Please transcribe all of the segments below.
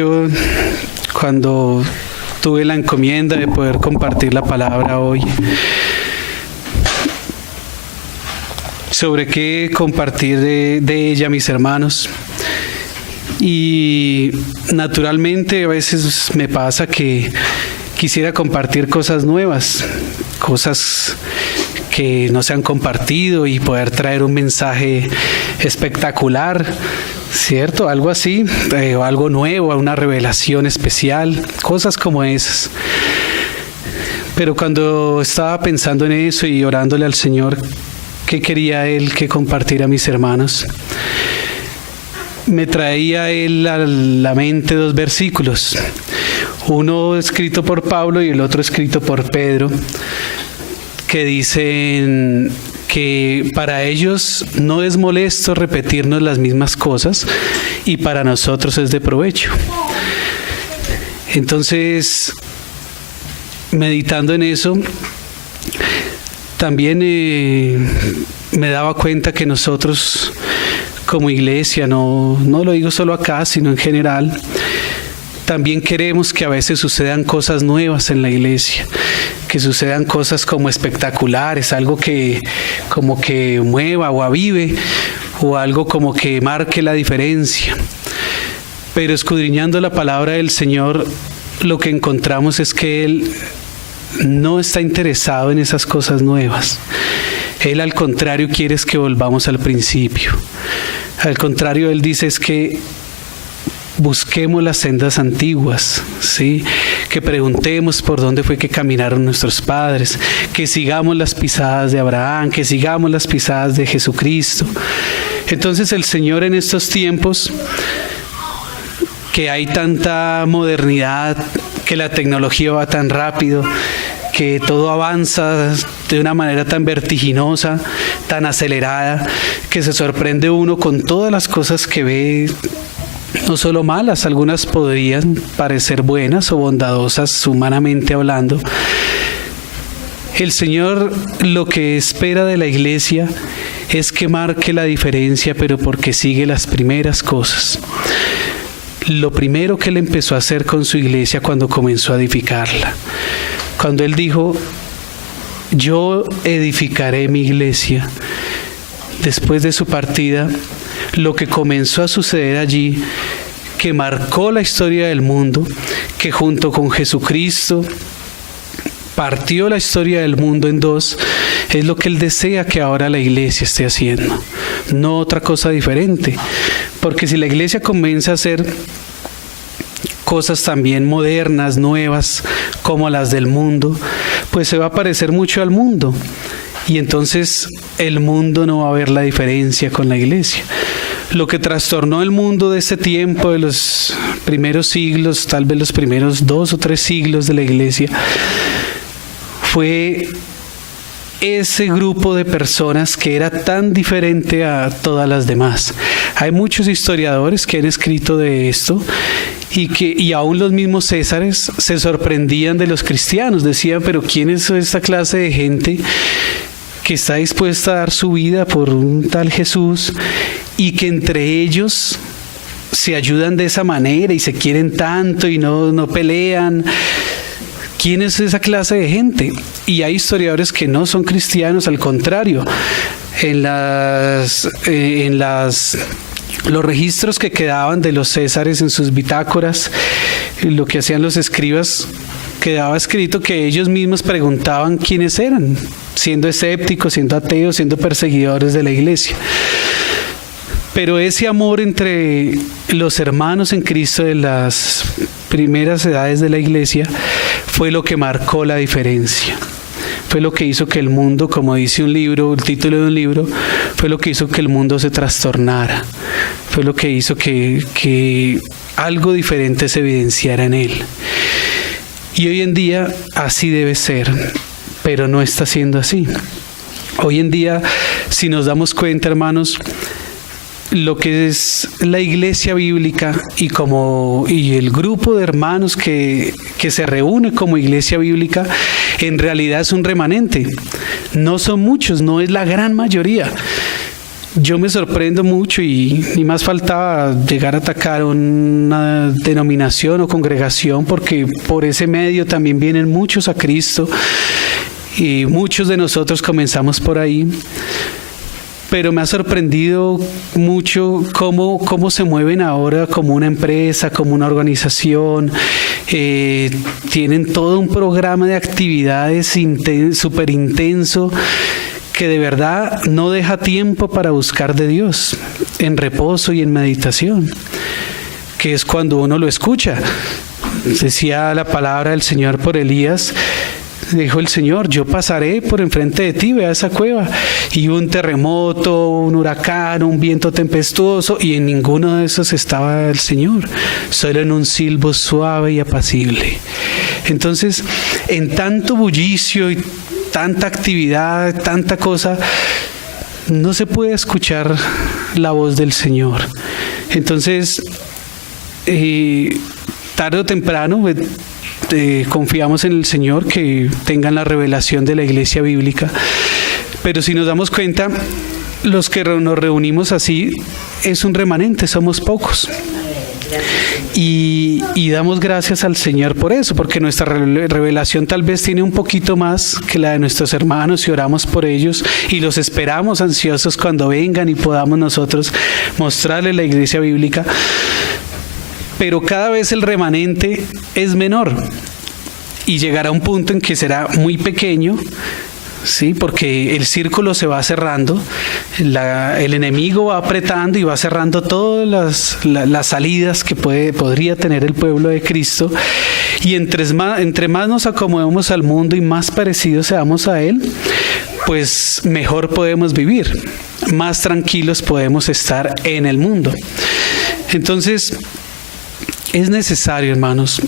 Yo, cuando tuve la encomienda de poder compartir la palabra hoy, sobre qué compartir de ella, mis hermanos. Y naturalmente a veces me pasa que quisiera compartir cosas nuevas, cosas que no se han compartido y poder traer un mensaje espectacular, ¿cierto? Algo así, o algo nuevo, una revelación especial, cosas como esas. Pero cuando estaba pensando en eso y orándole al Señor, ¿qué quería Él que compartiera a mis hermanos? Me traía Él a la mente dos versículos, uno escrito por Pablo y el otro escrito por Pedro, que dicen que para ellos no es molesto repetirnos las mismas cosas y para nosotros es de provecho. Entonces, meditando en eso, también me daba cuenta que nosotros como iglesia, no lo digo solo acá, sino en general, también queremos que a veces sucedan cosas nuevas en la iglesia, que sucedan cosas como espectaculares, algo que como que mueva o avive, o algo como que marque la diferencia. Pero escudriñando la palabra del Señor, lo que encontramos es que Él no está interesado en esas cosas nuevas. Él, al contrario, quiere es que volvamos al principio. Al contrario, Él dice es que busquemos las sendas antiguas, ¿sí? Que preguntemos por dónde fue que caminaron nuestros padres, que sigamos las pisadas de Abraham, que sigamos las pisadas de Jesucristo. Entonces el Señor, en estos tiempos que hay tanta modernidad, que la tecnología va tan rápido, que todo avanza de una manera tan vertiginosa, tan acelerada, que se sorprende uno con todas las cosas que ve, no solo malas, algunas podrían parecer buenas o bondadosas humanamente hablando. El Señor lo que espera de la iglesia es que marque la diferencia, pero porque sigue las primeras cosas. Lo primero que Él empezó a hacer con su iglesia cuando comenzó a edificarla. Cuando Él dijo, yo edificaré mi iglesia, después de su partida, lo que comenzó a suceder allí, que marcó la historia del mundo, que junto con Jesucristo partió la historia del mundo en dos, es lo que Él desea que ahora la iglesia esté haciendo, no otra cosa diferente. Porque si la iglesia comienza a hacer cosas también modernas, nuevas, como las del mundo, pues se va a parecer mucho al mundo. Y entonces el mundo no va a ver la diferencia con la iglesia. Lo que trastornó el mundo de ese tiempo, de los primeros siglos, tal vez los primeros 2 o 3 siglos de la iglesia, fue ese grupo de personas que era tan diferente a todas las demás. Hay muchos historiadores que han escrito de esto y aún los mismos césares se sorprendían de los cristianos. Decían, pero ¿quién es esta clase de gente que está dispuesta a dar su vida por un tal Jesús y que entre ellos se ayudan de esa manera y se quieren tanto y no pelean? ¿Quién es esa clase de gente? Y hay historiadores que no son cristianos, al contrario. Los registros que quedaban de los césares en sus bitácoras, lo que hacían los escribas, quedaba escrito que ellos mismos preguntaban quiénes eran, siendo escépticos, siendo ateos, siendo perseguidores de la iglesia. Pero ese amor entre los hermanos en Cristo de las primeras edades de la iglesia fue lo que marcó la diferencia. Fue lo que hizo que el mundo, como dice un libro, el título de un libro, fue lo que hizo que el mundo se trastornara. Fue lo que hizo que algo diferente se evidenciara en él. Y hoy en día así debe ser, pero no está siendo así. Hoy en día, si nos damos cuenta, hermanos, lo que es la iglesia bíblica y el grupo de hermanos que se reúne como iglesia bíblica, en realidad es un remanente. No son muchos, no es la gran mayoría. yo me sorprendo mucho y ni más faltaba llegar a atacar una denominación o congregación, porque por ese medio también vienen muchos a Cristo y muchos de nosotros comenzamos por ahí. Pero me ha sorprendido mucho cómo se mueven ahora como una empresa, como una organización. Tienen todo un programa de actividades súper intenso, que de verdad no deja tiempo para buscar de Dios en reposo y en meditación, que es cuando uno lo escucha. Decía la palabra del Señor por Elías. Dijo el Señor: yo pasaré por enfrente de ti, ve a esa cueva. Y hubo un terremoto, un huracán, un viento tempestuoso, y en ninguno de esos estaba el Señor, solo en un silbo suave y apacible. Entonces, en tanto bullicio y tanta actividad, tanta cosa, no se puede escuchar la voz del Señor. Entonces, tarde o temprano, confiamos en el Señor que tengan la revelación de la iglesia bíblica. Pero si nos damos cuenta, los que nos reunimos así es un remanente, somos pocos. Y damos gracias al Señor por eso, porque nuestra revelación tal vez tiene un poquito más que la de nuestros hermanos, y oramos por ellos y los esperamos ansiosos cuando vengan y podamos nosotros mostrarles la iglesia bíblica. Pero cada vez el remanente es menor y llegará a un punto en que será muy pequeño, ¿sí? Porque el círculo se va cerrando, el enemigo va apretando y va cerrando todas las salidas que podría tener el pueblo de Cristo. Y entre más nos acomodemos al mundo y más parecidos seamos a Él, pues mejor podemos vivir, más tranquilos podemos estar en el mundo. Entonces, es necesario, hermanos,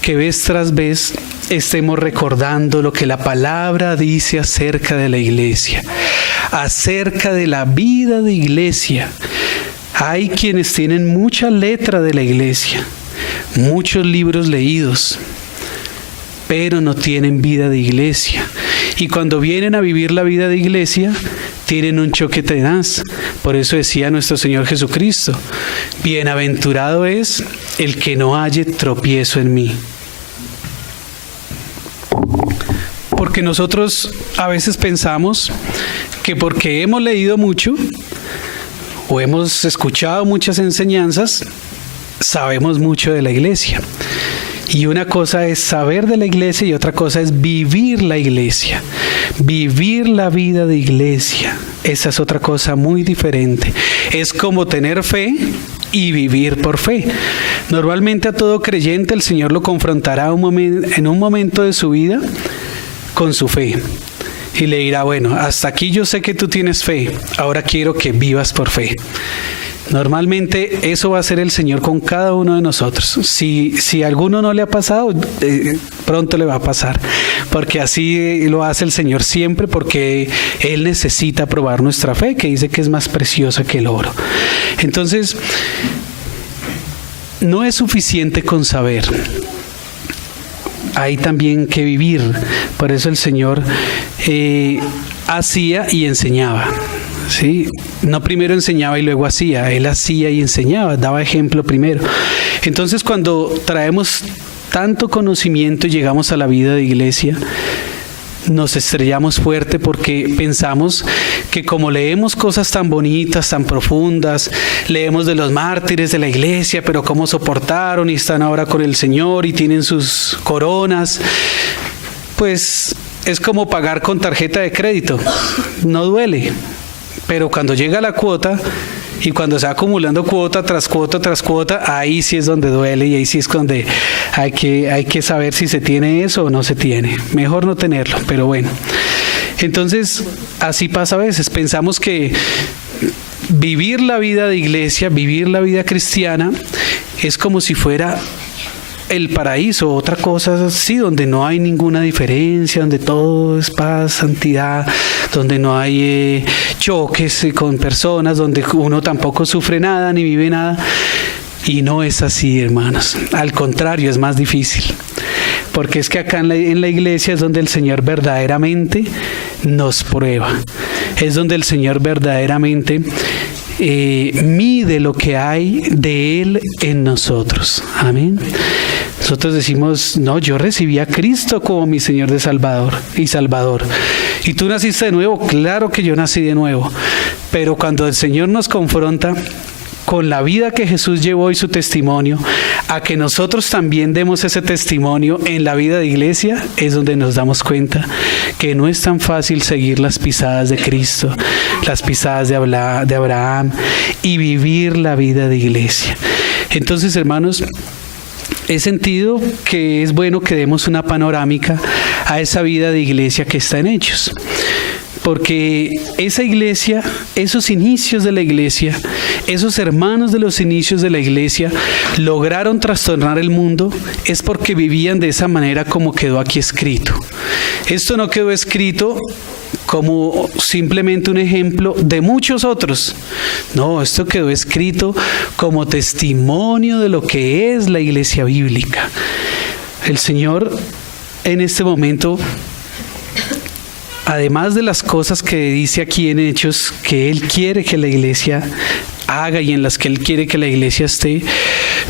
que vez tras vez estemos recordando lo que la palabra dice acerca de la iglesia, acerca de la vida de iglesia. Hay quienes tienen mucha letra de la iglesia, muchos libros leídos, pero no tienen vida de iglesia. Y cuando vienen a vivir la vida de iglesia, tienen un choque tenaz. Por eso decía nuestro Señor Jesucristo: bienaventurado es el que no halle tropiezo en mí. Porque nosotros a veces pensamos que porque hemos leído mucho o hemos escuchado muchas enseñanzas, sabemos mucho de la iglesia. Y una cosa es saber de la iglesia y otra cosa es vivir la iglesia, vivir la vida de iglesia. Esa es otra cosa muy diferente. Es como tener fe y vivir por fe. Normalmente a todo creyente el Señor lo confrontará en un momento de su vida con su fe. Y le dirá: bueno, hasta aquí yo sé que tú tienes fe, ahora quiero que vivas por fe. Normalmente eso va a hacer el Señor con cada uno de nosotros. Si a alguno no le ha pasado, pronto le va a pasar, porque así lo hace el Señor siempre, porque Él necesita probar nuestra fe, que dice que es más preciosa que el oro. Entonces, no es suficiente con saber, hay también que vivir. Por eso el Señor hacía y enseñaba. ¿Sí? No primero enseñaba y luego hacía, Él hacía y enseñaba, daba ejemplo primero. Entonces, cuando traemos tanto conocimiento y llegamos a la vida de iglesia, nos estrellamos fuerte porque pensamos que como leemos cosas tan bonitas, tan profundas, leemos de los mártires de la iglesia, pero cómo soportaron y están ahora con el Señor y tienen sus coronas, pues es como pagar con tarjeta de crédito, no duele. Pero cuando llega la cuota y cuando se va acumulando cuota tras cuota tras cuota, ahí sí es donde duele y ahí sí es donde hay que saber si se tiene eso o no se tiene. Mejor no tenerlo, pero bueno. Entonces, así pasa a veces. Pensamos que vivir la vida de iglesia, vivir la vida cristiana, es como si fuera el paraíso, otra cosa así, donde no hay ninguna diferencia, donde todo es paz, santidad, donde no hay choques con personas, donde uno tampoco sufre nada ni vive nada. Y no es así, hermanos. Al contrario, es más difícil. Porque es que acá en la iglesia es donde el Señor verdaderamente nos prueba. Es donde el Señor verdaderamente mide lo que hay de Él en nosotros. Amén. Nosotros decimos, no, yo recibí a Cristo como mi Señor de Salvador. ¿Y tú naciste de nuevo? Claro que yo nací de nuevo. Pero cuando el Señor nos confronta con la vida que Jesús llevó y su testimonio, a que nosotros también demos ese testimonio en la vida de iglesia, es donde nos damos cuenta que no es tan fácil seguir las pisadas de Cristo, las pisadas de Abraham y vivir la vida de iglesia. Entonces, hermanos, he sentido que es bueno que demos una panorámica a esa vida de iglesia que está en Hechos. Porque esa iglesia, esos inicios de la iglesia, esos hermanos de los inicios de la iglesia lograron trastornar el mundo, es porque vivían de esa manera como quedó aquí escrito. Esto no quedó escrito como simplemente un ejemplo de muchos otros. No, esto quedó escrito como testimonio de lo que es la iglesia bíblica. El Señor en este momento, además de las cosas que dice aquí en Hechos, que Él quiere que la iglesia haga y en las que Él quiere que la iglesia esté,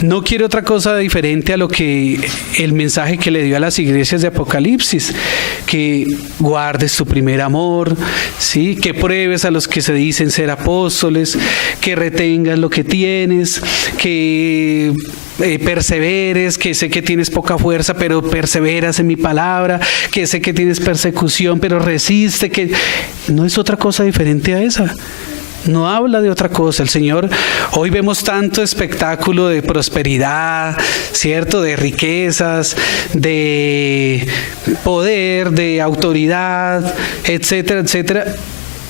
no quiere otra cosa diferente a lo que el mensaje que le dio a las iglesias de Apocalipsis, que guardes tu primer amor, ¿sí? Que pruebes a los que se dicen ser apóstoles, que retengas lo que tienes, que perseveres, que sé que tienes poca fuerza, pero perseveras en mi palabra, que sé que tienes persecución, pero resiste, que no es otra cosa diferente a esa. No habla de otra cosa. El Señor, hoy vemos tanto espectáculo de prosperidad, ¿cierto? De riquezas, de poder, de autoridad, etcétera, etcétera.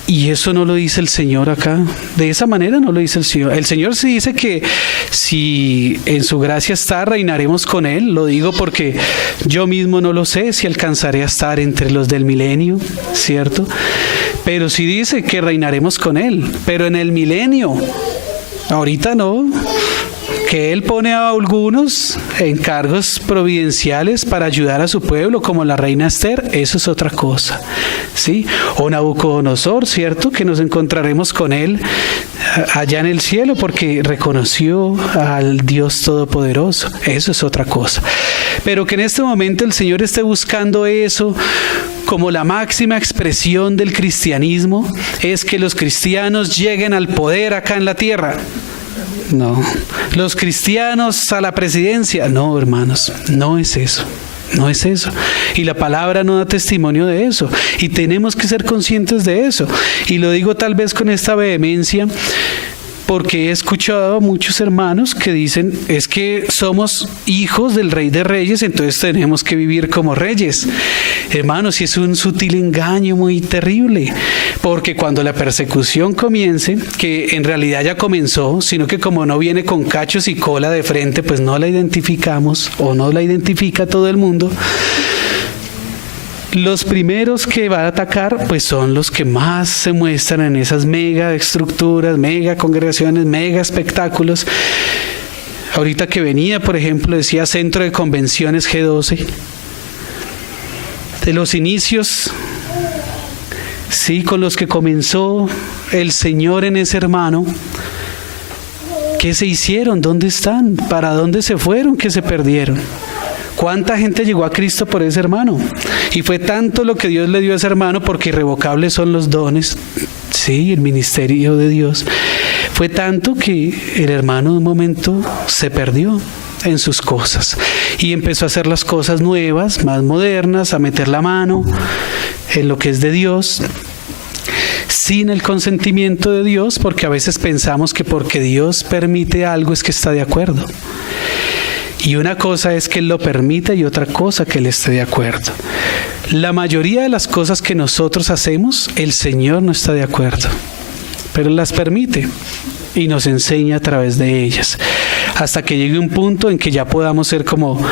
Y eso no lo dice el Señor acá. De esa manera no lo dice el Señor. El Señor sí dice que si en su gracia está, reinaremos con Él. Lo digo porque yo mismo no lo sé si alcanzaré a estar entre los del milenio, ¿cierto? Pero sí dice que reinaremos con Él. Pero en el milenio, ahorita no. Que Él pone a algunos en cargos providenciales para ayudar a su pueblo, como la reina Esther, eso es otra cosa, ¿sí? O Nabucodonosor, ¿cierto? Que nos encontraremos con él allá en el cielo porque reconoció al Dios Todopoderoso, eso es otra cosa. Pero que en este momento el Señor esté buscando eso como la máxima expresión del cristianismo, es que los cristianos lleguen al poder acá en la tierra. No, los cristianos a la presidencia, no, hermanos, no es eso, no es eso. Y la palabra no da testimonio de eso, y tenemos que ser conscientes de eso. Y lo digo tal vez con esta vehemencia, porque he escuchado a muchos hermanos que dicen, es que somos hijos del Rey de Reyes, entonces tenemos que vivir como reyes. Hermanos, y es un sutil engaño muy terrible, porque cuando la persecución comience, que en realidad ya comenzó, sino que como no viene con cachos y cola de frente, pues no la identificamos, o no la identifica todo el mundo. Los primeros que va a atacar pues son los que más se muestran en esas mega estructuras, mega congregaciones, mega espectáculos. Ahorita que venía, por ejemplo, decía Centro de Convenciones G12. De los inicios, sí, con los que comenzó el Señor en ese hermano, ¿qué se hicieron? ¿Dónde están? ¿Para dónde se fueron? ¿Qué se perdieron? ¿Cuánta gente llegó a Cristo por ese hermano? Y fue tanto lo que Dios le dio a ese hermano, porque irrevocables son los dones, sí, el ministerio de Dios. Fue tanto que el hermano en un momento se perdió en sus cosas y empezó a hacer las cosas nuevas, más modernas, a meter la mano en lo que es de Dios, sin el consentimiento de Dios, porque a veces pensamos que porque Dios permite algo es que está de acuerdo. Y una cosa es que Él lo permita y otra cosa que Él esté de acuerdo. La mayoría de las cosas que nosotros hacemos, el Señor no está de acuerdo, pero las permite y nos enseña a través de ellas, hasta que llegue un punto en que ya podamos ser como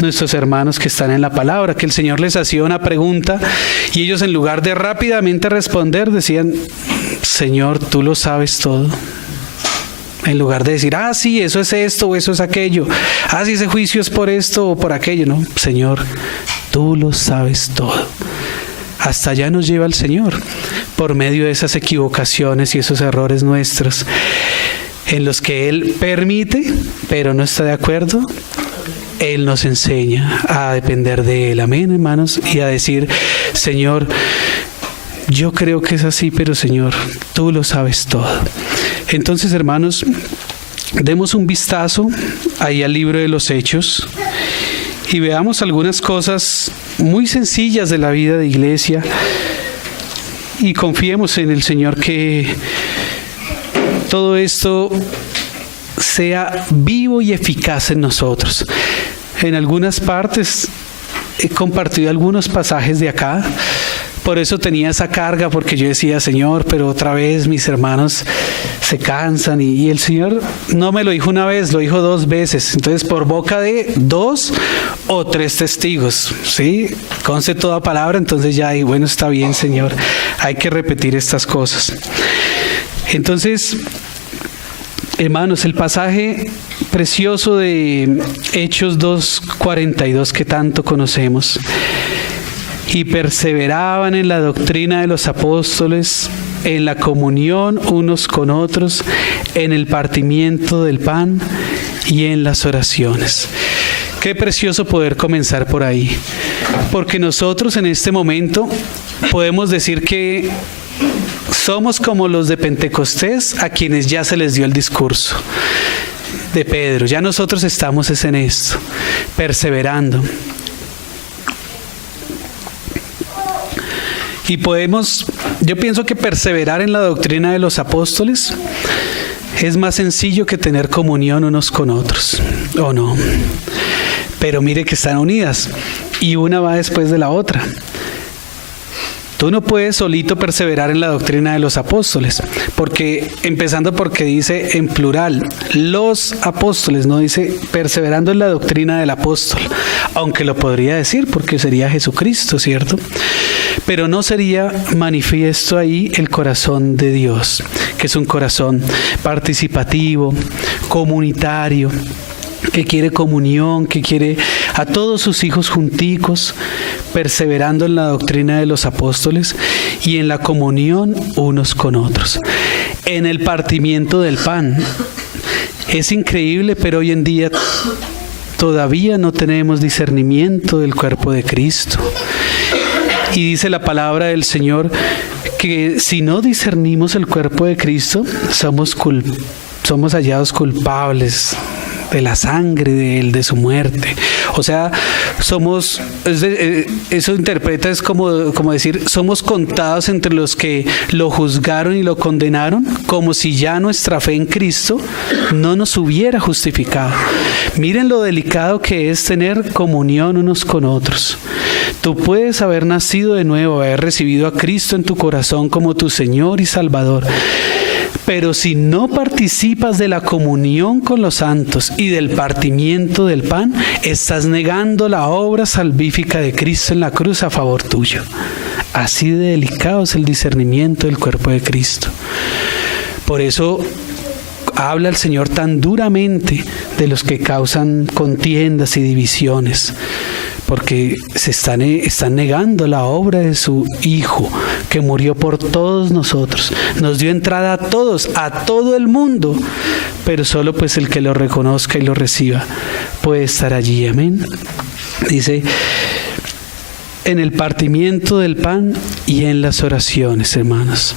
nuestros hermanos que están en la palabra, que el Señor les hacía una pregunta y ellos, en lugar de rápidamente responder, decían, Señor, tú lo sabes todo. En lugar de decir, sí, eso es esto o eso es aquello. Sí, ese juicio es por esto o por aquello. No, Señor, tú lo sabes todo. hasta allá nos lleva el Señor, por medio de esas equivocaciones y esos errores nuestros, en los que Él permite, pero no está de acuerdo. Él nos enseña a depender de Él, amén, hermanos, y a decir: Señor, yo creo que es así, pero Señor, Tú lo sabes todo. Entonces, hermanos, demos un vistazo ahí al libro de los Hechos y veamos algunas cosas muy sencillas de la vida de iglesia y confiemos en el Señor que todo esto sea vivo y eficaz en nosotros. En algunas partes he compartido algunos pasajes de acá, por eso tenía esa carga, porque yo decía: Señor, pero otra vez mis hermanos se cansan, y el Señor no me lo dijo una vez, lo dijo 2 veces. Entonces, por boca de 2 o 3 testigos, ¿sí? Conste toda palabra. Entonces ya, y bueno, está bien, Señor, hay que repetir estas cosas. Entonces, hermanos, el pasaje precioso de Hechos 2:42 que tanto conocemos: y perseveraban en la doctrina de los apóstoles, en la comunión unos con otros, en el partimiento del pan y en las oraciones. Qué precioso poder comenzar por ahí, porque nosotros en este momento podemos decir que somos como los de Pentecostés, a quienes ya se les dio el discurso de Pedro. Ya nosotros estamos en esto, perseverando. Y yo pienso que perseverar en la doctrina de los apóstoles es más sencillo que tener comunión unos con otros, ¿o no? Pero mire que están unidas y una va después de la otra. Tú no puedes solito perseverar en la doctrina de los apóstoles, empezando porque dice en plural, los apóstoles, no dice perseverando en la doctrina del apóstol, aunque lo podría decir porque sería Jesucristo, ¿cierto? Pero no sería manifiesto ahí el corazón de Dios, que es un corazón participativo, comunitario, que quiere comunión, que quiere a todos sus hijos junticos, perseverando en la doctrina de los apóstoles y en la comunión unos con otros. En el partimiento del pan. Es increíble, pero hoy en día todavía no tenemos discernimiento del cuerpo de Cristo. Y dice la palabra del Señor que si no discernimos el cuerpo de Cristo, somos hallados culpables de la sangre de Él, de su muerte. O sea, eso interpreta, es como decir, somos contados entre los que lo juzgaron y lo condenaron, como si ya nuestra fe en Cristo no nos hubiera justificado. Miren lo delicado que es tener comunión unos con otros. Tú puedes haber nacido de nuevo, haber recibido a Cristo en tu corazón como tu Señor y Salvador. Pero si no participas de la comunión con los santos y del partimiento del pan, estás negando la obra salvífica de Cristo en la cruz a favor tuyo. Así de delicado es el discernimiento del cuerpo de Cristo. Por eso habla el Señor tan duramente de los que causan contiendas y divisiones, porque se están negando la obra de su Hijo, que murió por todos nosotros. Nos dio entrada a todos, a todo el mundo, pero solo pues el que lo reconozca y lo reciba puede estar allí. Amén. Dice, en el partimiento del pan y en las oraciones, hermanos.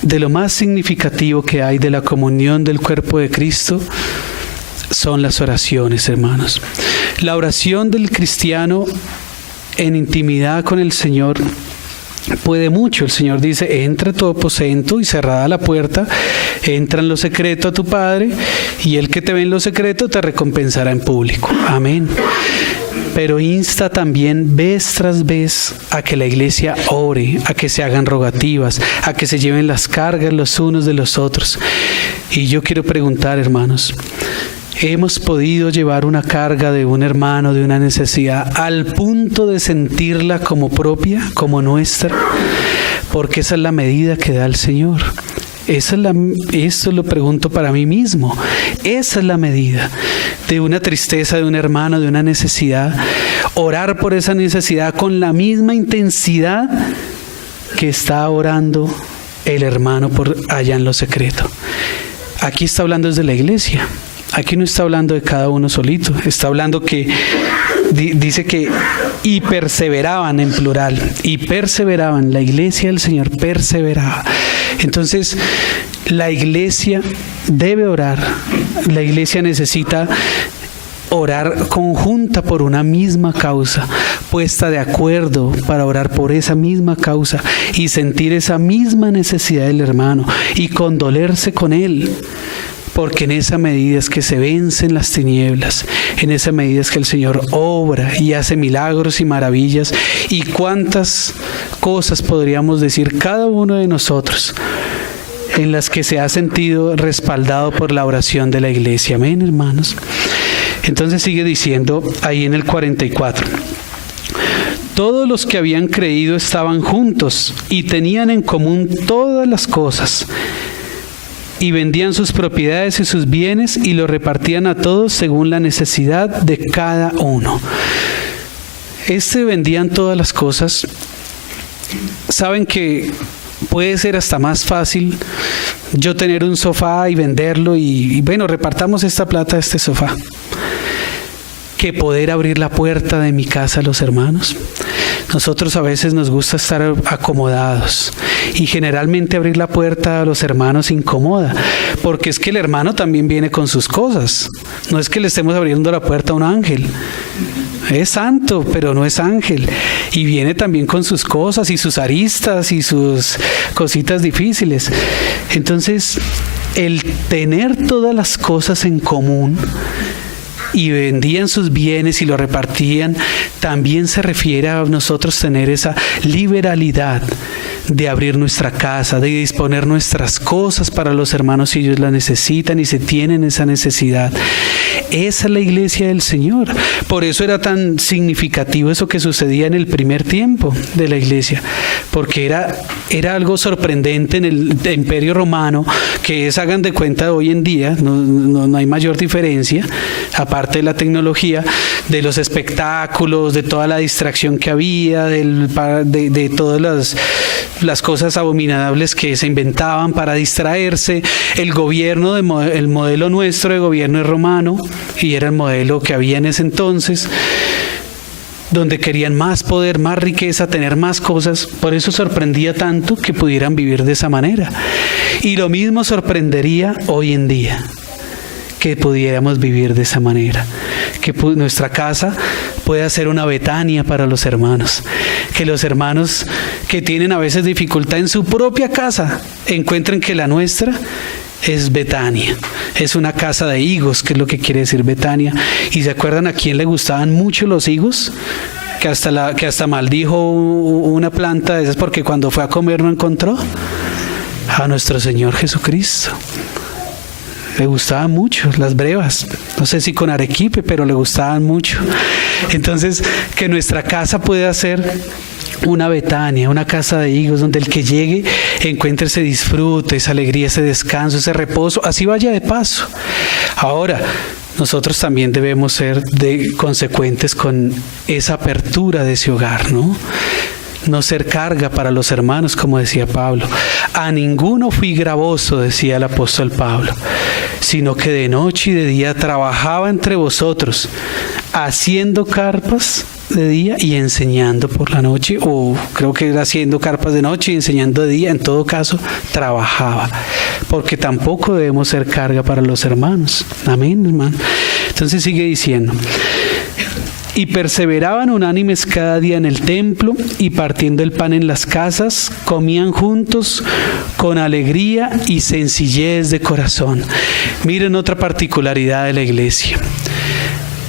De lo más significativo que hay de la comunión del cuerpo de Cristo son las oraciones, hermanos. La oración del cristiano en intimidad con el Señor puede mucho. El Señor dice, entra a tu aposento y cerrada la puerta, entra en lo secreto a tu Padre, y el que te ve en lo secreto te recompensará en público. Amén. Pero insta también vez tras vez a que la iglesia ore, a que se hagan rogativas, a que se lleven las cargas los unos de los otros. Y yo quiero preguntar, hermanos, ¿hemos podido llevar una carga de un hermano, de una necesidad, al punto de sentirla como propia, como nuestra? Porque esa es la medida que da el Señor. Eso lo pregunto para mí mismo. Esa es la medida de una tristeza de un hermano, de una necesidad. Orar por esa necesidad con la misma intensidad que está orando el hermano por allá en lo secreto. Aquí está hablando desde la iglesia. Aquí no está hablando de cada uno solito. Está hablando que dice que y perseveraban en plural. Y perseveraban. La iglesia del Señor perseveraba. Entonces, la iglesia debe orar. La iglesia necesita orar conjunta por una misma causa, puesta de acuerdo para orar por esa misma causa y sentir esa misma necesidad del hermano y condolerse con él. Porque en esa medida es que se vencen las tinieblas, en esa medida es que el Señor obra y hace milagros y maravillas. Y cuántas cosas podríamos decir cada uno de nosotros en las que se ha sentido respaldado por la oración de la iglesia. Amén, hermanos. Entonces sigue diciendo ahí en el 44. Todos los que habían creído estaban juntos y tenían en común todas las cosas. Y vendían sus propiedades y sus bienes y los repartían a todos según la necesidad de cada uno. Vendían todas las cosas. Saben que puede ser hasta más fácil yo tener un sofá y venderlo y bueno, repartamos esta plata de este sofá, que poder abrir la puerta de mi casa a los hermanos. Nosotros a veces nos gusta estar acomodados y generalmente abrir la puerta a los hermanos incomoda, porque es que el hermano también viene con sus cosas. No es que le estemos abriendo la puerta a un ángel. Es santo, pero no es ángel. Y viene también con sus cosas y sus aristas y sus cositas difíciles. Entonces, el tener todas las cosas en común y vendían sus bienes y lo repartían, también se refiere a nosotros tener esa liberalidad de abrir nuestra casa, de disponer nuestras cosas para los hermanos si ellos la necesitan y se tienen esa necesidad. Esa es la iglesia del Señor. Por eso era tan significativo eso que sucedía en el primer tiempo de la iglesia, porque era algo sorprendente en el Imperio Romano, que es, hagan de cuenta, hoy en día no hay mayor diferencia, aparte de la tecnología, de los espectáculos, de toda la distracción que había, de todas las cosas abominables que se inventaban para distraerse. El gobierno, el modelo nuestro de gobierno es romano, y era el modelo que había en ese entonces, donde querían más poder, más riqueza, tener más cosas. Por eso sorprendía tanto que pudieran vivir de esa manera. Y lo mismo sorprendería hoy en día, que pudiéramos vivir de esa manera, que nuestra casa pueda ser una Betania para los hermanos, que los hermanos que tienen a veces dificultad en su propia casa encuentren que la nuestra es Betania, es una casa de higos, que es lo que quiere decir Betania. ¿Y se acuerdan a quién le gustaban mucho los higos? Que hasta maldijo una planta de esas porque cuando fue a comer no encontró. A nuestro Señor Jesucristo le gustaban mucho las brevas, no sé si con arequipe, pero le gustaban mucho. Entonces, que nuestra casa pueda ser una Betania, una casa de higos, donde el que llegue encuentre ese disfrute, esa alegría, ese descanso, ese reposo, así vaya de paso. Ahora, nosotros también debemos ser consecuentes con esa apertura de ese hogar, ¿no? No ser carga para los hermanos, como decía Pablo. A ninguno fui gravoso, decía el apóstol Pablo, sino que de noche y de día trabajaba entre vosotros, haciendo carpas de día y enseñando por la noche, o creo que era haciendo carpas de noche y enseñando de día. En todo caso, trabajaba, porque tampoco debemos ser carga para los hermanos. Amén, hermano. Entonces sigue diciendo: y perseveraban unánimes cada día en el templo, y partiendo el pan en las casas, comían juntos con alegría y sencillez de corazón. Miren otra particularidad de la iglesia: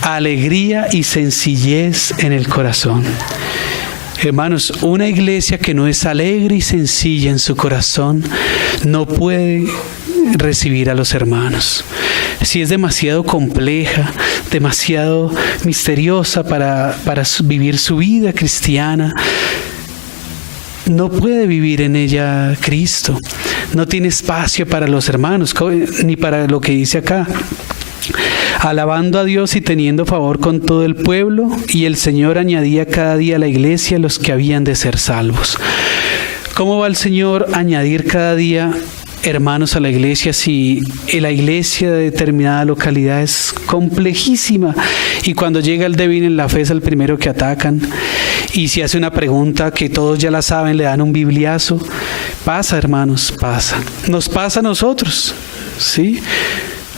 alegría y sencillez en el corazón. Hermanos, una iglesia que no es alegre y sencilla en su corazón no puede recibir a los hermanos. Si es demasiado compleja, demasiado misteriosa para vivir su vida cristiana, no puede vivir en ella Cristo. no tiene espacio para los hermanos, ni para lo que dice acá. Alabando a Dios y teniendo favor con todo el pueblo, y el Señor añadía cada día a la iglesia los que habían de ser salvos. ¿Cómo va el Señor a añadir cada día hermanos a la iglesia si la iglesia de determinada localidad es complejísima? Y cuando llega el débil en la fe es el primero que atacan. Y si hace una pregunta que todos ya la saben, le dan un bibliazo. Pasa, hermanos, pasa. Nos pasa a nosotros, ¿sí?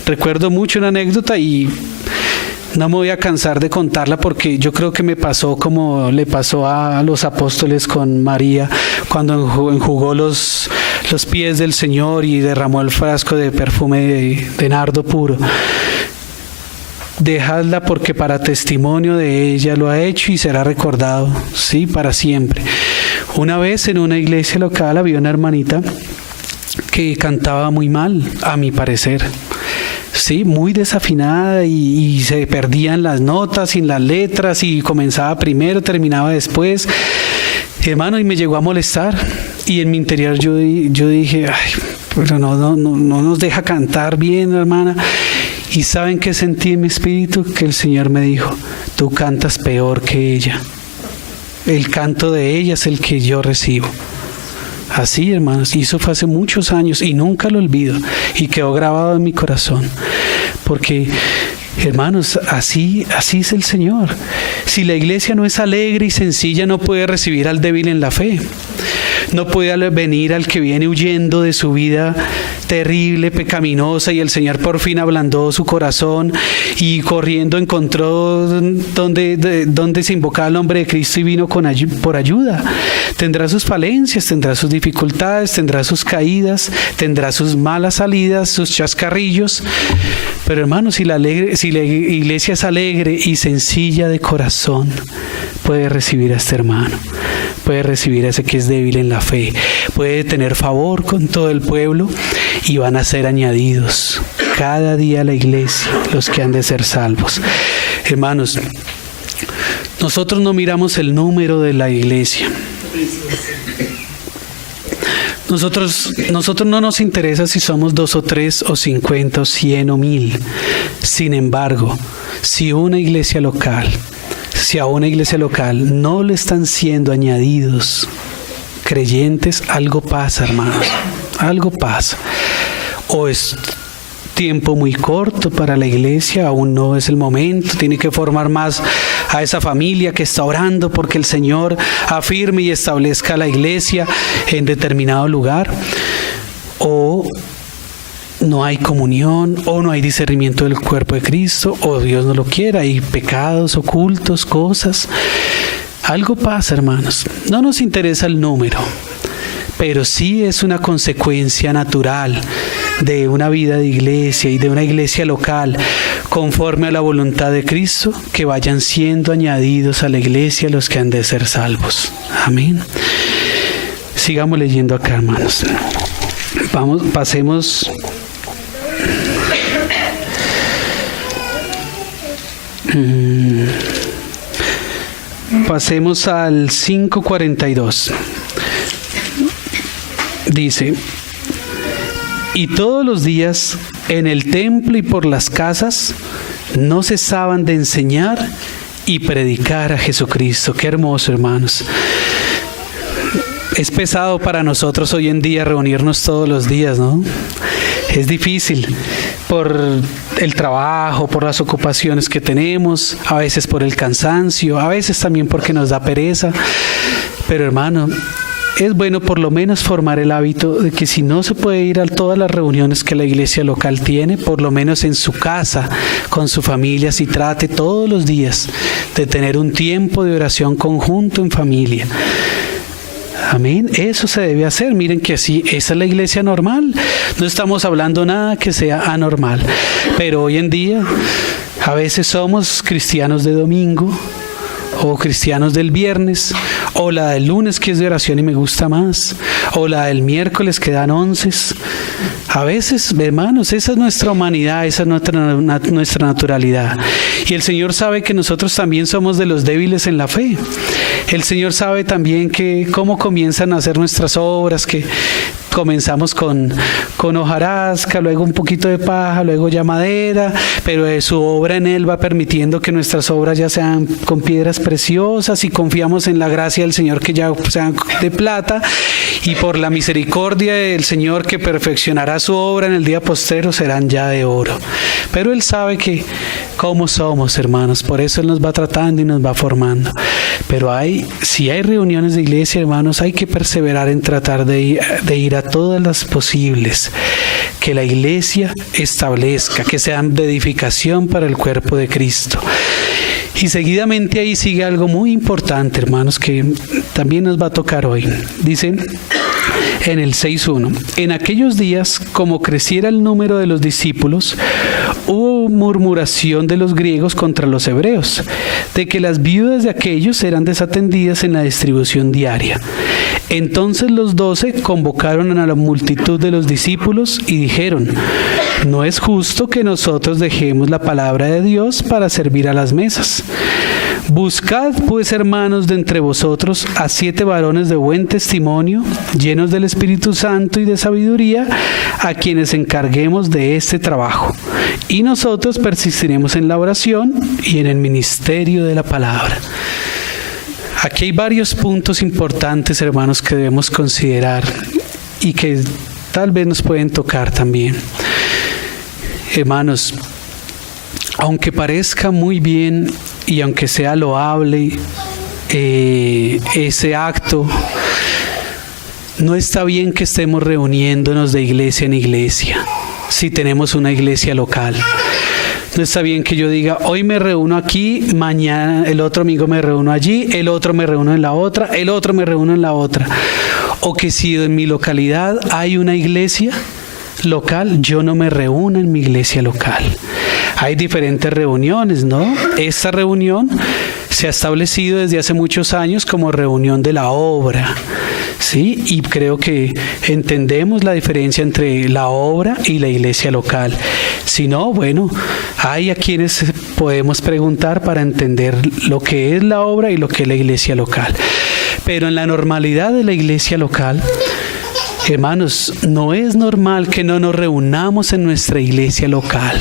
Recuerdo mucho una anécdota y no me voy a cansar de contarla porque yo creo que me pasó como le pasó a los apóstoles con María cuando enjugó los pies del Señor y derramó el frasco de perfume de nardo puro. Dejadla porque para testimonio de ella lo ha hecho y será recordado, sí, para siempre. Una vez en una iglesia local había una hermanita que cantaba muy mal, a mi parecer. Sí, muy desafinada y se perdían las notas y las letras y comenzaba primero, terminaba después. Hermano, y me llegó a molestar y en mi interior yo dije, ay, pero no nos deja cantar bien, hermana. Y ¿saben qué sentí en mi espíritu? Que el Señor me dijo, tú cantas peor que ella. El canto de ella es el que yo recibo. Así, hermanos, y eso fue hace muchos años y nunca lo olvido y quedó grabado en mi corazón, porque, hermanos, así es el Señor. Si la iglesia no es alegre y sencilla, no puede recibir al débil en la fe, no puede venir al que viene huyendo de su vida terrible, pecaminosa, y el Señor por fin ablandó su corazón y corriendo encontró donde se invocaba el nombre de Cristo y vino por ayuda. Tendrá sus falencias, tendrá sus dificultades, tendrá sus caídas, tendrá sus malas salidas, sus chascarrillos, pero hermanos, si la iglesia es alegre y sencilla de corazón, puede recibir a este hermano, puede recibir a ese que es débil en la fe, puede tener favor con todo el pueblo y van a ser añadidos cada día a la iglesia los que han de ser salvos. Hermanos, nosotros no miramos el número de la iglesia. Nosotros no nos interesa si somos 2 o 3 o 50 o 100 o 1000. Sin embargo, si a una iglesia local no le están siendo añadidos creyentes, algo pasa, hermanos, algo pasa. O es tiempo muy corto para la iglesia, aún no es el momento, tiene que formar más a esa familia que está orando porque el Señor afirme y establezca la iglesia en determinado lugar, o no hay comunión, o no hay discernimiento del cuerpo de Cristo, o Dios no lo quiera, hay pecados ocultos, cosas. Algo pasa, hermanos. No nos interesa el número, pero sí es una consecuencia natural de una vida de iglesia y de una iglesia local conforme a la voluntad de Cristo, que vayan siendo añadidos a la iglesia los que han de ser salvos. Amén. Sigamos leyendo acá, hermanos. Pasemos. Pasemos al 5:42. Dice: y todos los días en el templo y por las casas no cesaban de enseñar y predicar a Jesucristo. Qué hermoso, hermanos. Es pesado para nosotros hoy en día reunirnos todos los días, ¿no? Es difícil por el trabajo, por las ocupaciones que tenemos, a veces por el cansancio, a veces también porque nos da pereza. Pero, hermano, es bueno por lo menos formar el hábito de que si no se puede ir a todas las reuniones que la iglesia local tiene, por lo menos en su casa, con su familia, si trate todos los días de tener un tiempo de oración conjunto en familia. Amén, eso se debe hacer. Miren que así, esa es la iglesia normal. No estamos hablando nada que sea anormal. Pero hoy en día, a veces somos cristianos de domingo, o cristianos del viernes, o la del lunes que es de oración y me gusta más, o la del miércoles que dan onces. A veces, hermanos, esa es nuestra humanidad, esa es nuestra naturalidad. Y el Señor sabe que nosotros también somos de los débiles en la fe. El Señor sabe también que cómo comienzan a hacer nuestras obras, que comenzamos con hojarasca, luego un poquito de paja, luego ya madera, pero su obra en Él va permitiendo que nuestras obras ya sean con piedras preciosas, y confiamos en la gracia del Señor que ya sean de plata, y por la misericordia del Señor que perfeccionará su obra en el día postrero serán ya de oro. Pero Él sabe que cómo somos, hermanos, por eso Él nos va tratando y nos va formando. Pero si hay reuniones de iglesia, hermanos, hay que perseverar en tratar de ir a todas las posibles que la iglesia establezca, que sean de edificación para el cuerpo de Cristo. Y seguidamente ahí sigue algo muy importante, hermanos, que también nos va a tocar hoy. Dice en el 6.1: en aquellos días, como creciera el número de los discípulos, hubo murmuración de los griegos contra los hebreos, de que las viudas de aquellos eran desatendidas en la distribución diaria. Entonces los 12 convocaron a la multitud de los discípulos y dijeron: no es justo que nosotros dejemos la palabra de Dios para servir a las mesas. Buscad pues, hermanos, de entre vosotros a 7 varones de buen testimonio, llenos del Espíritu Santo y de sabiduría, a quienes encarguemos de este trabajo, y nosotros persistiremos en la oración y en el ministerio de la palabra. Aquí hay varios puntos importantes, hermanos, que debemos considerar y que tal vez nos pueden tocar también. Hermanos, aunque parezca muy bien y aunque sea loable ese acto, no está bien que estemos reuniéndonos de iglesia en iglesia si tenemos una iglesia local. No está bien que yo diga: hoy me reúno aquí, mañana, el otro domingo me reúno allí, el otro me reúno en la otra, el otro me reúno en la otra. O que si en mi localidad hay una iglesia local, yo no me reúno en mi iglesia local. Hay diferentes reuniones, ¿no? Esta reunión se ha establecido desde hace muchos años como reunión de la obra, ¿sí? Y creo que entendemos la diferencia entre la obra y la iglesia local. Si no, bueno, hay a quienes podemos preguntar para entender lo que es la obra y lo que es la iglesia local. Pero en la normalidad de la iglesia local, hermanos, no es normal que no nos reunamos en nuestra iglesia local.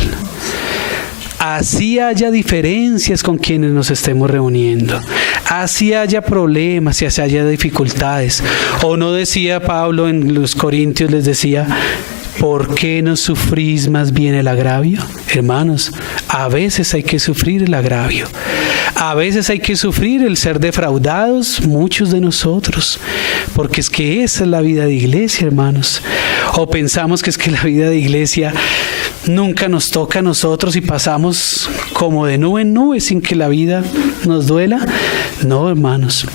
Así haya diferencias con quienes nos estemos reuniendo, así haya problemas y así haya dificultades. ¿O no decía Pablo en los Corintios, les decía: ¿por qué no sufrís más bien el agravio? Hermanos, a veces hay que sufrir el agravio. A veces hay que sufrir el ser defraudados, muchos de nosotros, porque es que esa es la vida de iglesia, hermanos. O pensamos que es que la vida de iglesia nunca nos toca a nosotros y pasamos como de nube en nube sin que la vida nos duela. No, hermanos.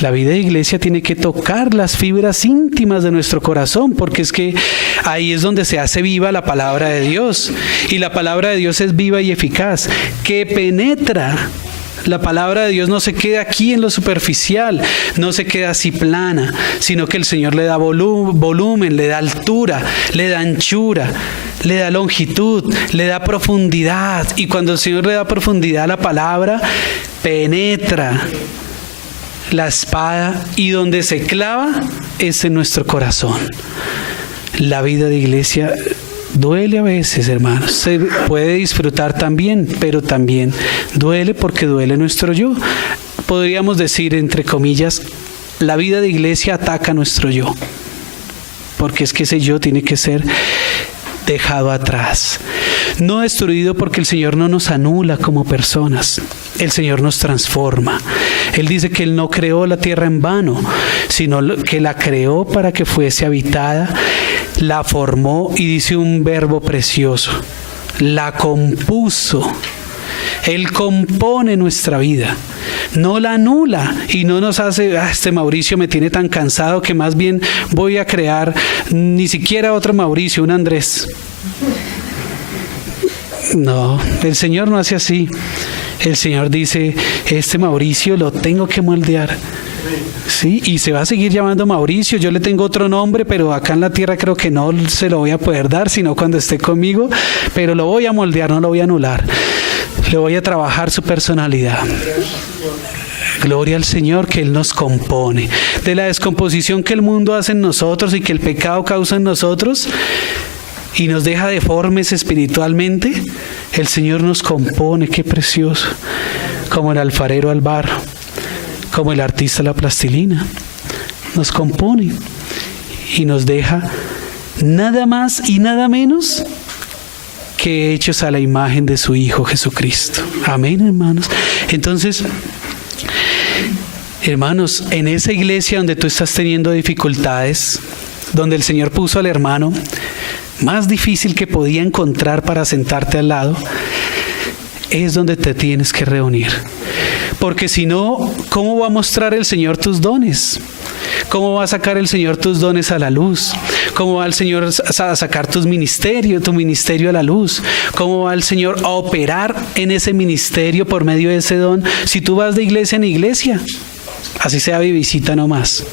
La vida de iglesia tiene que tocar las fibras íntimas de nuestro corazón, porque es que ahí es donde se hace viva la palabra de Dios. Y la palabra de Dios es viva y eficaz, que penetra. La palabra de Dios no se queda aquí en lo superficial, no se queda así plana, sino que el Señor le da volumen, le da altura, le da anchura, le da longitud, le da profundidad. Y cuando el Señor le da profundidad a la palabra, penetra la espada, y donde se clava es en nuestro corazón. La vida de iglesia duele a veces, hermanos. Se puede disfrutar también, pero también duele porque duele nuestro yo. Podríamos decir, entre comillas, la vida de iglesia ataca nuestro yo, porque es que ese yo tiene que ser dejado atrás, no destruido, porque el Señor no nos anula como personas, el Señor nos transforma. Él dice que Él no creó la tierra en vano, sino que la creó para que fuese habitada, la formó, y dice un verbo precioso: la compuso. Él compone nuestra vida, no la anula y no nos hace: este Mauricio me tiene tan cansado que más bien voy a crear ni siquiera otro Mauricio, un Andrés. No, el Señor no hace así. El Señor dice: este Mauricio lo tengo que moldear. Sí, y se va a seguir llamando Mauricio. Yo le tengo otro nombre, pero acá en la tierra creo que no se lo voy a poder dar, sino cuando esté conmigo. Pero lo voy a moldear, no lo voy a anular. Le voy a trabajar su personalidad. Gloria al Señor que Él nos compone. De la descomposición que el mundo hace en nosotros y que el pecado causa en nosotros y nos deja deformes espiritualmente, el Señor nos compone. Qué precioso. Como el alfarero al barro, como el artista a la plastilina. Nos compone y nos deja nada más y nada menos que hechos a la imagen de su Hijo Jesucristo. Amén, hermanos. Entonces, hermanos, en esa iglesia donde tú estás teniendo dificultades, donde el Señor puso al hermano más difícil que podía encontrar para sentarte al lado, es donde te tienes que reunir. Porque si no, ¿cómo va a mostrar el Señor tus dones? ¿Cómo va a sacar el Señor tus dones a la luz? ¿Cómo va el Señor a sacar tu ministerio a la luz? ¿Cómo va el Señor a operar en ese ministerio por medio de ese don? Si tú vas de iglesia en iglesia, así sea de visita nomás.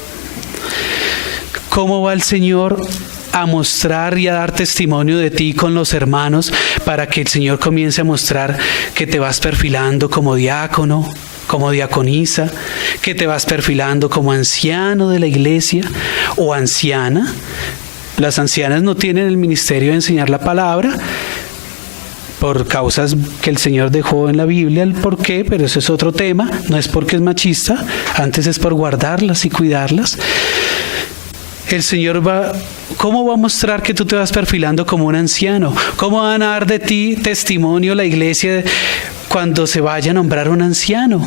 ¿Cómo va el Señor a mostrar y a dar testimonio de ti con los hermanos para que el Señor comience a mostrar que te vas perfilando como diácono, como diaconisa, que te vas perfilando como anciano de la iglesia o anciana? Las ancianas no tienen el ministerio de enseñar la palabra por causas que el Señor dejó en la Biblia, el por qué, pero eso es otro tema. No es porque es machista, antes es por guardarlas y cuidarlas. El Señor ¿cómo va a mostrar que tú te vas perfilando como un anciano? ¿Cómo van a dar de ti testimonio la iglesia cuando se vaya a nombrar un anciano?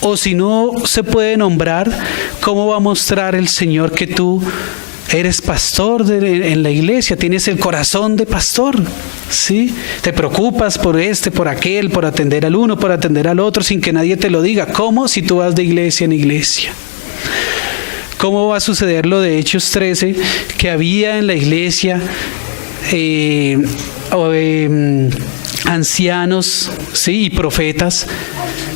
O si no se puede nombrar, ¿cómo va a mostrar el Señor que tú eres pastor en la iglesia? Tienes el corazón de pastor, ¿sí? Te preocupas por por aquel, por atender al uno, por atender al otro, sin que nadie te lo diga. ¿Cómo si tú vas de iglesia en iglesia? ¿Cómo va a suceder lo de Hechos 13, que había en la iglesia ancianos, ¿sí?, y profetas?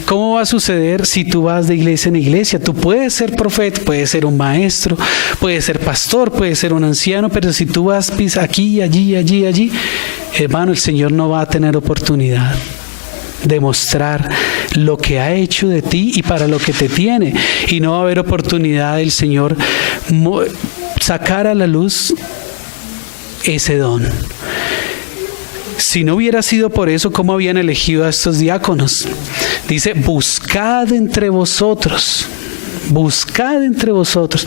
¿Cómo va a suceder si tú vas de iglesia en iglesia? Tú puedes ser profeta, puedes ser un maestro, puedes ser pastor, puedes ser un anciano, pero si tú vas aquí, allí, hermano, el Señor no va a tener oportunidad de mostrar lo que ha hecho de ti y para lo que te tiene, y no va a haber oportunidad del Señor sacar a la luz ese don. Si no hubiera sido por eso, ¿cómo habían elegido a estos diáconos? Dice, buscad entre vosotros. Buscad entre vosotros.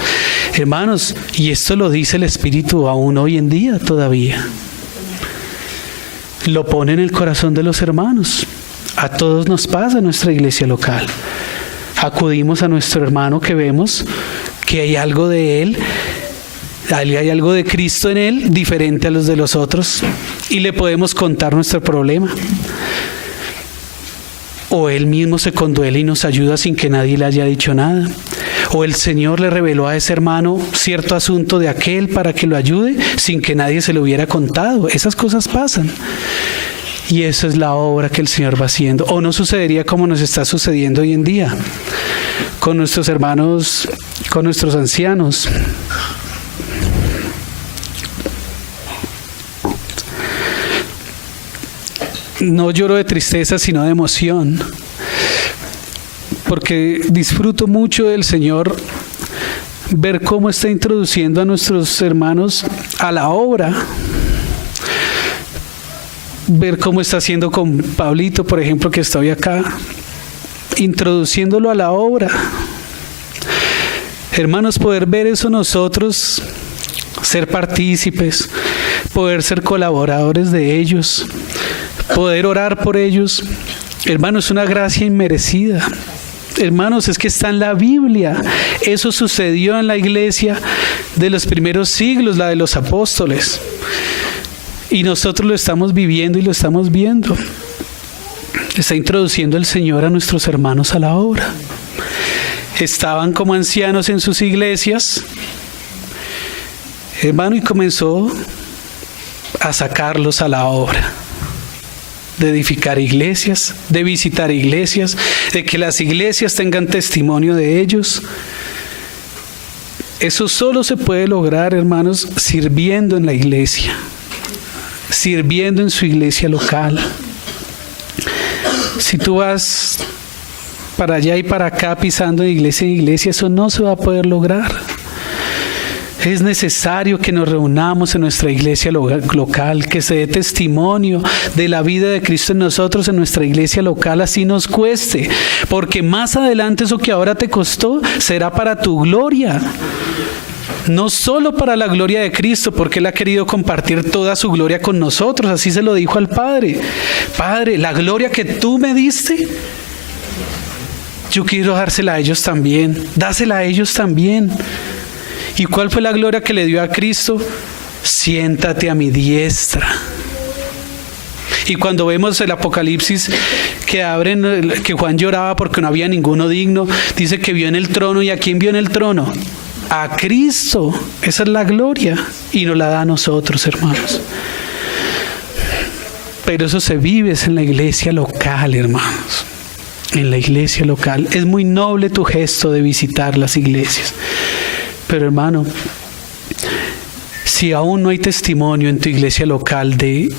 Hermanos, y esto lo dice el Espíritu aún hoy en día todavía. Lo pone en el corazón de los hermanos. A todos nos pasa en nuestra iglesia local. Acudimos a nuestro hermano que vemos que hay algo de él, hay algo de Cristo en él diferente a los de los otros, y le podemos contar nuestro problema. O él mismo se conduele y nos ayuda sin que nadie le haya dicho nada. O el Señor le reveló a ese hermano cierto asunto de aquel para que lo ayude sin que nadie se lo hubiera contado. Esas cosas pasan. Y eso es la obra que el Señor va haciendo. O no sucedería como nos está sucediendo hoy en día con nuestros hermanos, con nuestros ancianos. No lloro de tristeza, sino de emoción, porque disfruto mucho del Señor, ver cómo está introduciendo a nuestros hermanos a la obra. Ver cómo está haciendo con Pablito, por ejemplo, que está hoy acá, introduciéndolo a la obra. Hermanos, poder ver eso nosotros, ser partícipes, poder ser colaboradores de ellos, poder orar por ellos, hermanos, es una gracia inmerecida. Hermanos, es que está en la Biblia. Eso sucedió en la iglesia de los primeros siglos, la de los apóstoles. Y nosotros lo estamos viviendo y lo estamos viendo. Está introduciendo el Señor a nuestros hermanos a la obra. Estaban como ancianos en sus iglesias, hermano, y comenzó a sacarlos a la obra. De edificar iglesias, de visitar iglesias, de que las iglesias tengan testimonio de ellos. Eso solo se puede lograr, hermanos, sirviendo en la iglesia, sirviendo en su iglesia local. Si tú vas para allá y para acá pisando de iglesia en iglesia, eso no se va a poder lograr. Es necesario que nos reunamos en nuestra iglesia local, que se dé testimonio de la vida de Cristo en nosotros, en nuestra iglesia local, así nos cueste, porque más adelante eso que ahora te costó será para tu gloria. No solo para la gloria de Cristo, porque Él ha querido compartir toda su gloria con nosotros, así se lo dijo al Padre. Padre, la gloria que tú me diste, yo quiero dársela a ellos también, dásela a ellos también. ¿Y cuál fue la gloria que le dio a Cristo? Siéntate a mi diestra. Y cuando vemos el Apocalipsis que abren, que Juan lloraba porque no había ninguno digno, dice que vio en el trono. ¿Y a quién vio en el trono? A Cristo. Esa es la gloria y nos la da a nosotros, hermanos. Pero eso se vive en la iglesia local, hermanos. En la iglesia local. Es muy noble tu gesto de visitar las iglesias. Pero hermano, si aún no hay testimonio en tu iglesia local de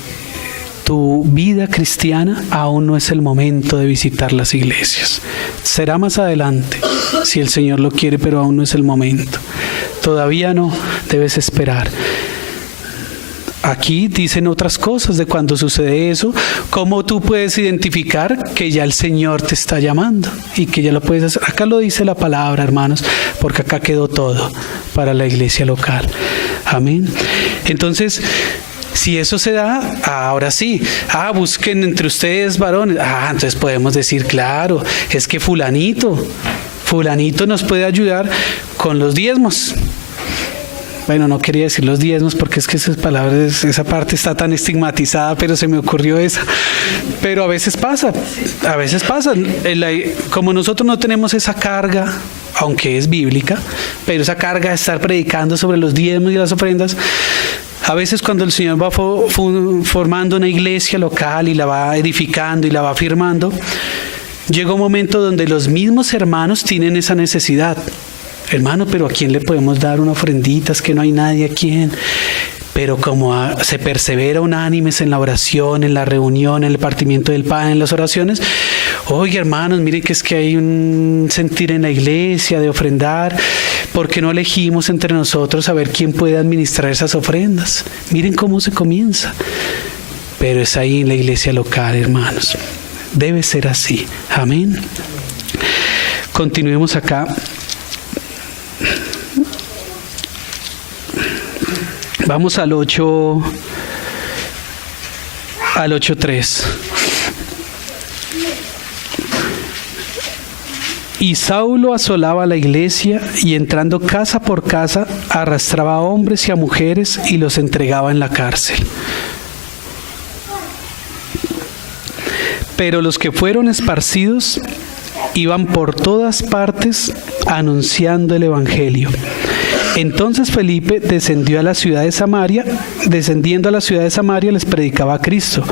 tu vida cristiana, aún no es el momento de visitar las iglesias. Será más adelante, si el Señor lo quiere, pero aún no es el momento. Todavía no, debes esperar. Aquí dicen otras cosas de cuando sucede eso, cómo tú puedes identificar que ya el Señor te está llamando y que ya lo puedes hacer. Acá lo dice la palabra, hermanos, porque acá quedó todo para la iglesia local. Amén. Entonces, si eso se da, ahora sí, busquen entre ustedes varones. Entonces podemos decir, claro, es que fulanito nos puede ayudar con los diezmos. Bueno, no quería decir los diezmos porque es que esas palabras, esa parte está tan estigmatizada, pero se me ocurrió esa. Pero a veces pasa. Como nosotros no tenemos esa carga, aunque es bíblica, pero esa carga de estar predicando sobre los diezmos y las ofrendas, a veces cuando el Señor va formando una iglesia local y la va edificando y la va firmando, llega un momento donde los mismos hermanos tienen esa necesidad. Hermano, pero ¿a quién le podemos dar una ofrendita? Es que no hay nadie a quien. Pero como se persevera unánimes en la oración, en la reunión, en el partimiento del pan, en las oraciones. Oye, hermanos, miren que es que hay un sentir en la iglesia de ofrendar. ¿Por qué no elegimos entre nosotros a ver quién puede administrar esas ofrendas? Miren cómo se comienza. Pero es ahí en la iglesia local, hermanos. Debe ser así. Amén. Continuemos acá. Vamos al 8:3. Y Saulo asolaba la iglesia y entrando casa por casa arrastraba a hombres y a mujeres y los entregaba en la cárcel. Pero los que fueron esparcidos iban por todas partes anunciando el evangelio. Entonces Felipe descendiendo a la ciudad de Samaria, les predicaba a Cristo.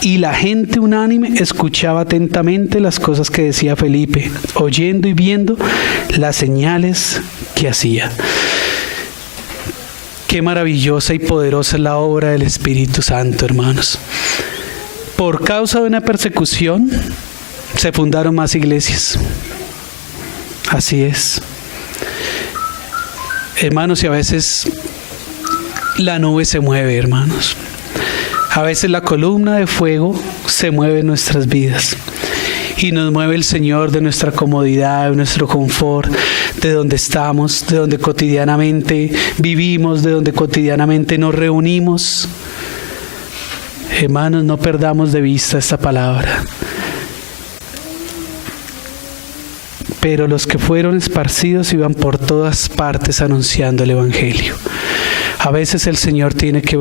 Y la gente unánime escuchaba atentamente las cosas que decía Felipe, oyendo y viendo las señales que hacía. Qué maravillosa y poderosa es la obra del Espíritu Santo, hermanos. Por causa de una persecución, se fundaron más iglesias. Así es. Hermanos, y a veces la nube se mueve, hermanos. A veces la columna de fuego se mueve en nuestras vidas. Y nos mueve el Señor de nuestra comodidad, de nuestro confort, de donde estamos, de donde cotidianamente vivimos, de donde cotidianamente nos reunimos. Hermanos, no perdamos de vista esta palabra. Pero los que fueron esparcidos iban por todas partes anunciando el evangelio. A veces el Señor tiene que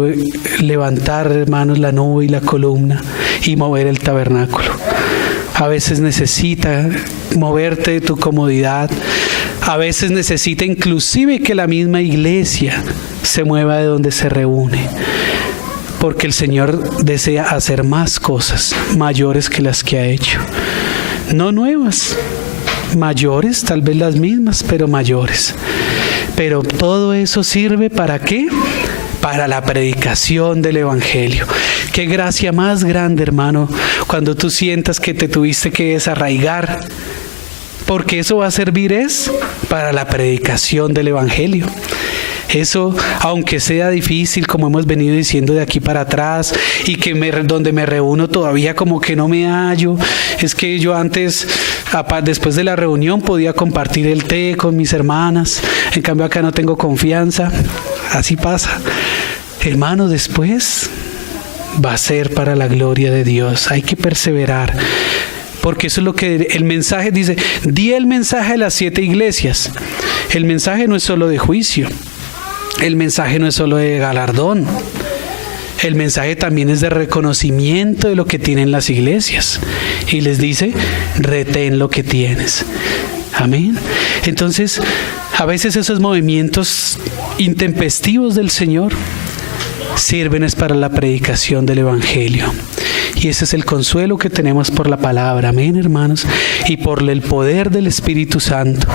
levantar, hermanos, la nube y la columna y mover el tabernáculo. A veces necesita moverte de tu comodidad. A veces necesita inclusive que la misma iglesia se mueva de donde se reúne. Porque el Señor desea hacer más cosas mayores que las que ha hecho. No nuevas, mayores, tal vez las mismas, pero mayores. Pero todo eso sirve ¿para qué? Para la predicación del evangelio. Qué gracia más grande, hermano, cuando tú sientas que te tuviste que desarraigar porque eso va a servir para la predicación del Evangelio. Eso, aunque sea difícil, como hemos venido diciendo de aquí para atrás, y que donde me reúno todavía como que no me hallo, es que yo antes, después de la reunión, podía compartir el té con mis hermanas, en cambio acá no tengo confianza. Así pasa. Hermanos, después va a ser para la gloria de Dios. Hay que perseverar. Porque eso es lo que el mensaje dice. Di el mensaje a las 7 iglesias. El mensaje no es solo de juicio. El mensaje no es solo de galardón. El mensaje también es de reconocimiento de lo que tienen las iglesias. Y les dice, retén lo que tienes. Amén. Entonces, a veces esos movimientos intempestivos del Señor sirven para la predicación del Evangelio. Y ese es el consuelo que tenemos por la palabra. Amén, hermanos. Y por el poder del Espíritu Santo.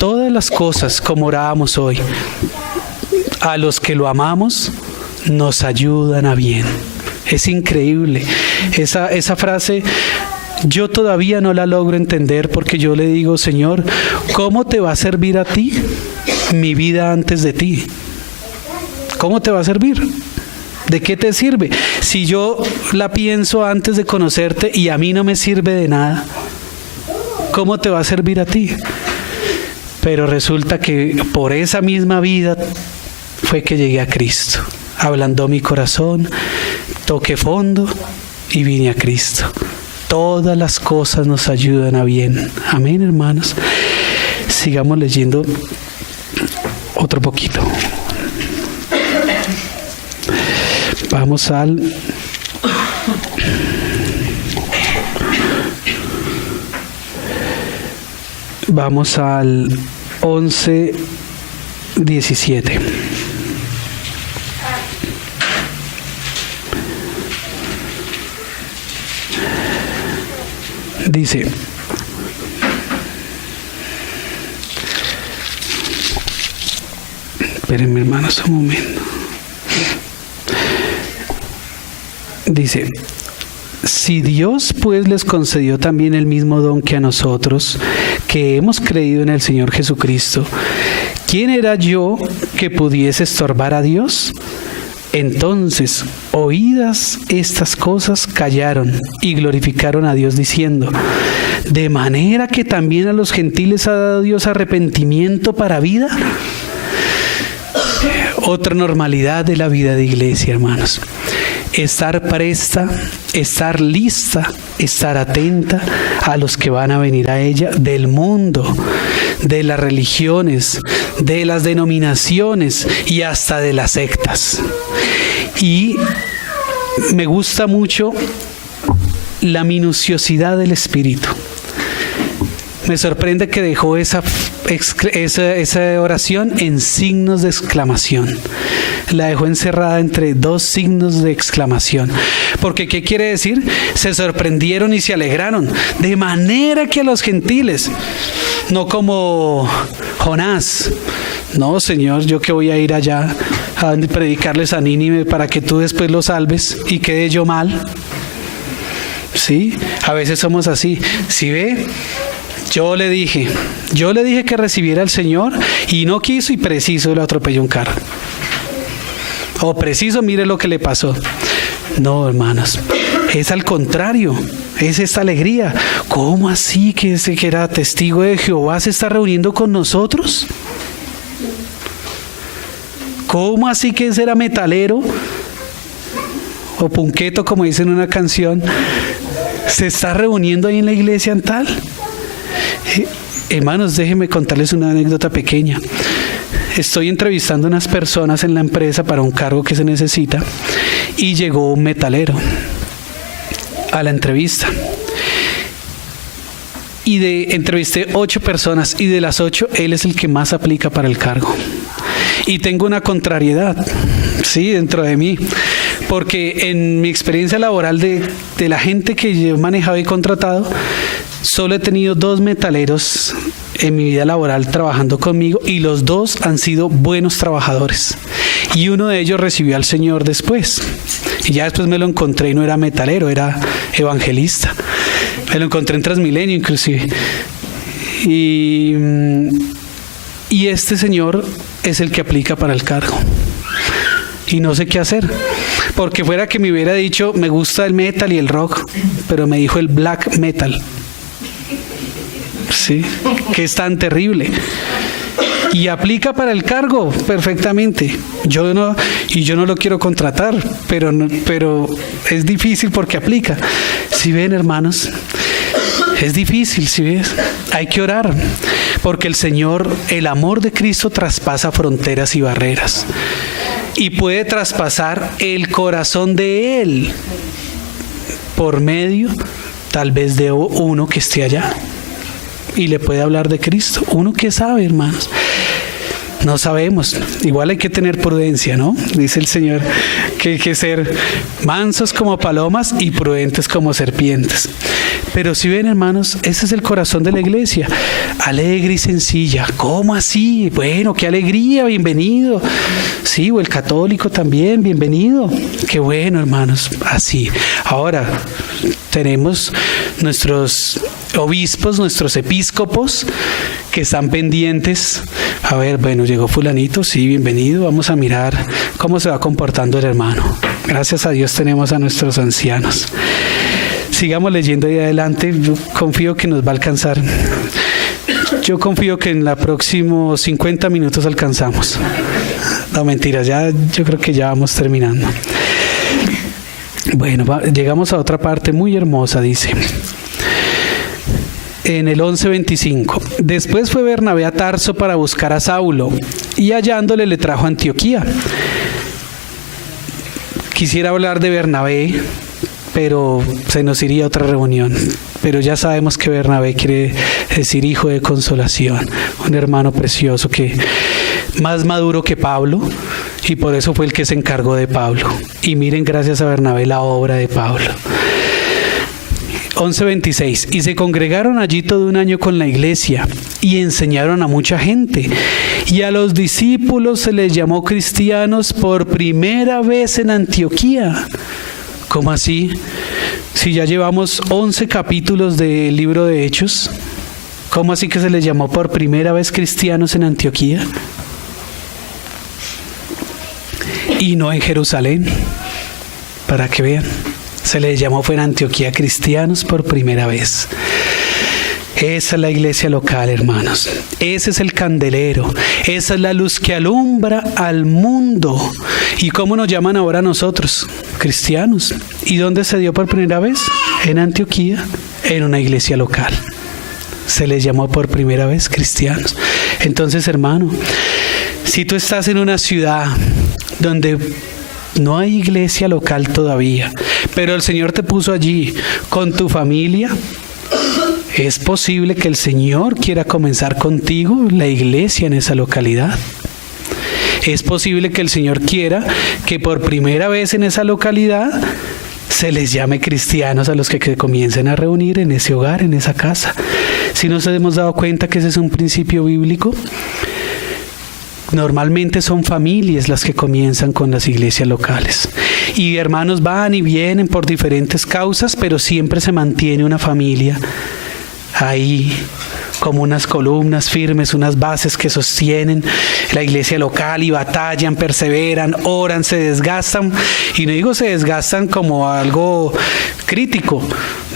Todas las cosas, como orábamos hoy, a los que lo amamos, nos ayudan a bien. Es increíble. Esa frase yo todavía no la logro entender, porque yo le digo, Señor, ¿cómo te va a servir a ti mi vida antes de ti? ¿Cómo te va a servir? ¿De qué te sirve? Si yo la pienso antes de conocerte y a mí no me sirve de nada, ¿cómo te va a servir a ti? Pero resulta que por esa misma vida fue que llegué a Cristo. Ablandó mi corazón, toqué fondo y vine a Cristo. Todas las cosas nos ayudan a bien. Amén, hermanos. Sigamos leyendo otro poquito. Vamos al Vamos al 11:17. Dice: espérenme, hermanos, un momento. Dice: si Dios pues les concedió también el mismo don que a nosotros, que hemos creído en el Señor Jesucristo, ¿quién era yo que pudiese estorbar a Dios? Entonces, oídas estas cosas, callaron y glorificaron a Dios diciendo: ¿de manera que también a los gentiles ha dado Dios arrepentimiento para vida? Otra normalidad de la vida de iglesia, hermanos. Estar presta, estar lista, estar atenta a los que van a venir a ella del mundo, de las religiones, de las denominaciones y hasta de las sectas. Y me gusta mucho la minuciosidad del Espíritu. Me sorprende que dejó esa oración en signos de exclamación. La dejó encerrada entre 2 signos de exclamación. Porque, ¿qué quiere decir? Se sorprendieron y se alegraron. De manera que a los gentiles, no como Jonás. No, Señor, yo que voy a ir allá a predicarles a Nínive para que tú después los salves y quede yo mal. Sí, a veces somos así. ¿Sí ve? Yo le dije que recibiera al Señor y no quiso, y preciso le atropelló un carro. O preciso, mire lo que le pasó. No, hermanos, es al contrario, es esta alegría. ¿Cómo así que ese que era testigo de Jehová se está reuniendo con nosotros? ¿Cómo así que ese era metalero o punqueto, como dicen en una canción, se está reuniendo ahí en la iglesia en tal? Hermanos, déjenme contarles una anécdota pequeña. Estoy entrevistando a unas personas en la empresa para un cargo que se necesita y llegó un metalero a la entrevista. Y entrevisté 8 personas y de las 8 él es el que más aplica para el cargo. Y tengo una contrariedad, sí, dentro de mí, porque en mi experiencia laboral de la gente que yo he manejado y contratado, solo he tenido 2 metaleros en mi vida laboral trabajando conmigo y los 2 han sido buenos trabajadores. Y uno de ellos recibió al Señor después. Y ya después me lo encontré y no era metalero, era evangelista. Me lo encontré en Transmilenio inclusive. Y este señor es el que aplica para el cargo. Y no sé qué hacer, porque fuera que me hubiera dicho, me gusta el metal y el rock, pero me dijo el black metal. Sí, que es tan terrible. Y aplica para el cargo perfectamente. Yo no lo quiero contratar, pero es difícil porque aplica. ¿Sí ven, hermanos? Es difícil, ¿sí ves? Hay que orar, porque el amor de Cristo traspasa fronteras y barreras. Y puede traspasar el corazón de Él por medio, tal vez, de uno que esté allá. Y le puede hablar de Cristo. Uno que sabe, hermanos. No sabemos. Igual hay que tener prudencia, ¿no? Dice el Señor que hay que ser mansos como palomas y prudentes como serpientes. Pero si ven, hermanos, ese es el corazón de la iglesia. Alegre y sencilla. ¿Cómo así? Bueno, qué alegría, bienvenido. Sí, o el católico también, bienvenido. Qué bueno, hermanos, así. Ahora, tenemos nuestros obispos, nuestros episcopos, que están pendientes. A ver, bueno, llegó fulanito, sí, bienvenido. Vamos a mirar cómo se va comportando el hermano. Gracias a Dios tenemos a nuestros ancianos. Sigamos leyendo ahí adelante. Yo confío que nos va a alcanzar. Yo confío que en los próximos 50 minutos alcanzamos. No, mentiras, yo creo que ya vamos terminando. Bueno, llegamos a otra parte muy hermosa, dice. En el 11:25. Después fue Bernabé a Tarso para buscar a Saulo, y hallándole le trajo a Antioquía. Quisiera hablar de Bernabé, pero se nos iría a otra reunión. Pero ya sabemos que Bernabé quiere decir hijo de consolación, un hermano precioso que más maduro que Pablo, y por eso fue el que se encargó de Pablo. Y miren, gracias a Bernabé, la obra de Pablo. 11:26. Y se congregaron allí todo un año con la iglesia y enseñaron a mucha gente. Y a los discípulos se les llamó cristianos por primera vez en Antioquía. ¿Cómo así? Si ya llevamos 11 capítulos del libro de Hechos, ¿cómo así que se les llamó por primera vez cristianos en Antioquía? Y no en Jerusalén, para que vean. Se les llamó, fue en Antioquía, cristianos por primera vez. Esa es la iglesia local, hermanos. Ese es el candelero. Esa es la luz que alumbra al mundo. ¿Y cómo nos llaman ahora nosotros? Cristianos. ¿Y dónde se dio por primera vez? En Antioquía, en una iglesia local. Se les llamó por primera vez cristianos. Entonces, hermano, si tú estás en una ciudad donde no hay iglesia local todavía, pero el Señor te puso allí con tu familia, es posible que el Señor quiera comenzar contigo la iglesia en esa localidad. Es posible que el Señor quiera que por primera vez en esa localidad se les llame cristianos a los que comiencen a reunir en ese hogar, en esa casa. Si nos hemos dado cuenta que ese es un principio bíblico, normalmente son familias las que comienzan con las iglesias locales. Y hermanos van y vienen por diferentes causas, pero siempre se mantiene una familia ahí, como unas columnas firmes, unas bases que sostienen la iglesia local, y batallan, perseveran, oran, se desgastan. Y no digo se desgastan como algo crítico.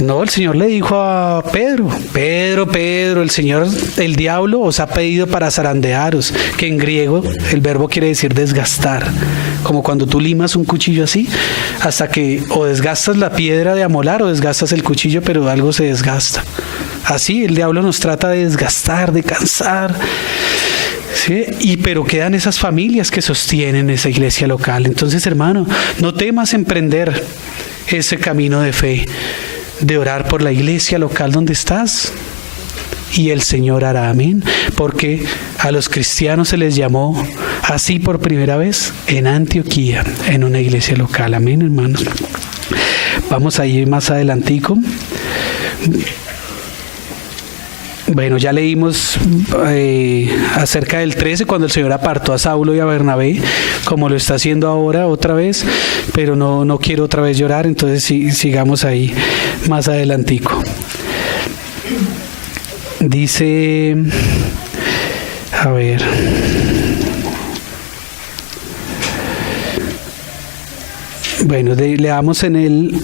No, el Señor le dijo a Pedro, el Señor, el diablo os ha pedido para zarandearos, que en griego el verbo quiere decir desgastar, como cuando tú limas un cuchillo así, hasta que o desgastas la piedra de amolar o desgastas el cuchillo, pero algo se desgasta. Así el diablo nos trata de desgastar, de cansar, ¿sí? Pero quedan esas familias que sostienen esa iglesia local. Entonces, hermano, no temas emprender ese camino de fe, de orar por la iglesia local donde estás, y el Señor hará, amén, porque a los cristianos se les llamó así por primera vez en Antioquía, en una iglesia local, amén, hermanos. Vamos a ir más adelantico. Bueno, ya leímos acerca del 13, cuando el Señor apartó a Saulo y a Bernabé, como lo está haciendo ahora otra vez, pero no quiero otra vez llorar, entonces sigamos ahí más adelantico. Dice, a ver, bueno, leamos en el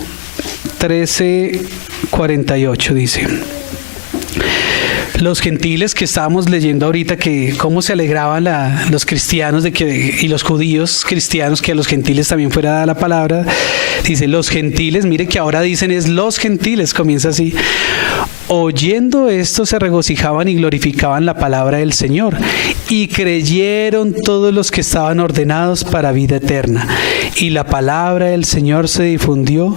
13:48, dice: los gentiles, que estábamos leyendo ahorita, que cómo se alegraban los cristianos y los judíos cristianos que a los gentiles también fuera dada la palabra. Dice, los gentiles, mire que ahora dicen es los gentiles, comienza así: oyendo esto se regocijaban y glorificaban la palabra del Señor, y creyeron todos los que estaban ordenados para vida eterna. Y la palabra del Señor se difundió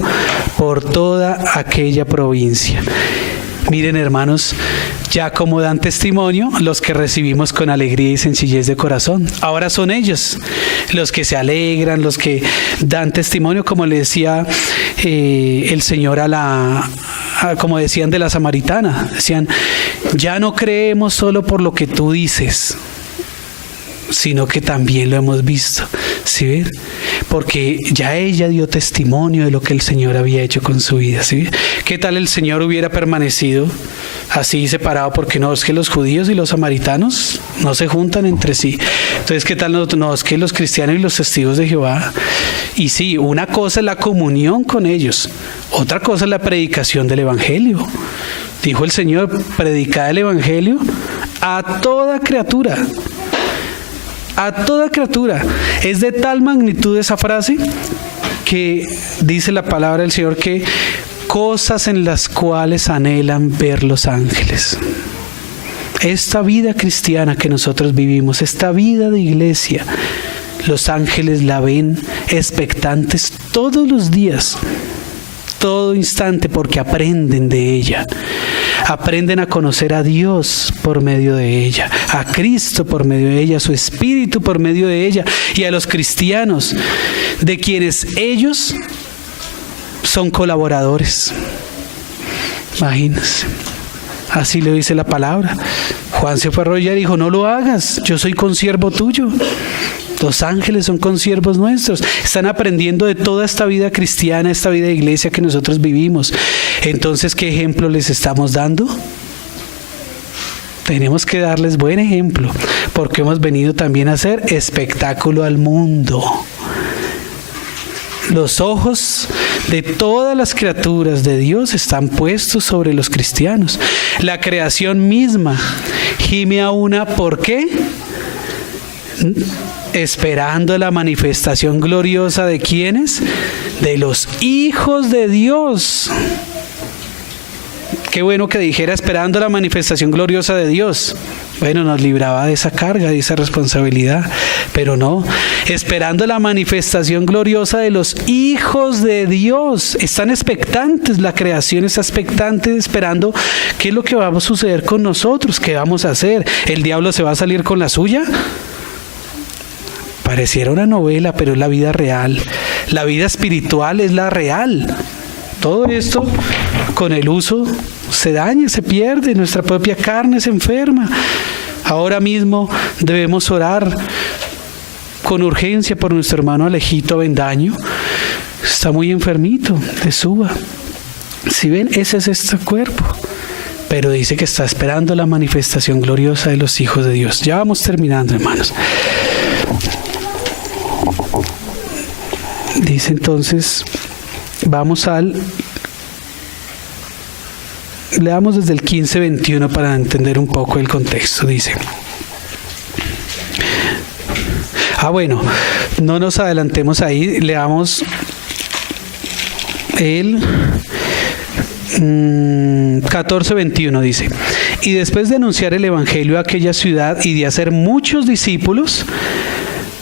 por toda aquella provincia. Miren, hermanos, ya como dan testimonio los que recibimos con alegría y sencillez de corazón. Ahora son ellos los que se alegran, los que dan testimonio, como le decía el Señor como decían de la samaritana. Decían, ya no creemos solo por lo que tú dices, sino que también lo hemos visto. ¿Sí ven? Porque ya ella dio testimonio de lo que el Señor había hecho con su vida. ¿Sí? ¿Qué tal el Señor hubiera permanecido así separado? Porque no, es que los judíos y los samaritanos no se juntan entre sí. Entonces, ¿qué tal? No, es que los cristianos y los testigos de Jehová. Y sí, una cosa es la comunión con ellos, otra cosa es la predicación del Evangelio. Dijo el Señor, predicad el Evangelio a toda criatura. A toda criatura. Es de tal magnitud esa frase que dice la palabra del Señor que cosas en las cuales anhelan ver los ángeles. Esta vida cristiana que nosotros vivimos, esta vida de iglesia, los ángeles la ven expectantes todos los días, todo instante, porque aprenden de ella. Aprenden a conocer a Dios por medio de ella, a Cristo por medio de ella, a su Espíritu por medio de ella, y a los cristianos, de quienes ellos son colaboradores. Imagínense, así le dice la palabra. Juan se fue a arrodillar y dijo, no lo hagas, yo soy consiervo tuyo. Los ángeles son consiervos nuestros. Están aprendiendo de toda esta vida cristiana, esta vida de iglesia que nosotros vivimos. Entonces, ¿qué ejemplo les estamos dando? Tenemos que darles buen ejemplo, porque hemos venido también a hacer espectáculo al mundo. Los ojos de todas las criaturas de Dios están puestos sobre los cristianos. La creación misma gime a una, ¿por qué? Esperando la manifestación gloriosa de ¿quiénes? De los hijos de Dios. Qué bueno que dijera esperando la manifestación gloriosa de Dios. Bueno, nos libraba de esa carga, de esa responsabilidad, pero no, esperando la manifestación gloriosa de los hijos de Dios. Están expectantes, la creación está expectante, esperando qué es lo que va a suceder con nosotros, qué vamos a hacer. ¿El diablo se va a salir con la suya? Pareciera una novela, pero es la vida real. La vida espiritual es la real. Todo esto con el uso se daña, se pierde, nuestra propia carne se enferma. Ahora mismo debemos orar con urgencia por nuestro hermano Alejito Avendaño. Está muy enfermito de SUBA. Si ven, ese es este cuerpo. Pero dice que está esperando la manifestación gloriosa de los hijos de Dios. Ya vamos terminando, hermanos. Dice entonces, leamos desde el 15:21 para entender un poco el contexto. Dice, bueno, no nos adelantemos ahí, leamos el 14:21, dice, y después de anunciar el evangelio a aquella ciudad y de hacer muchos discípulos,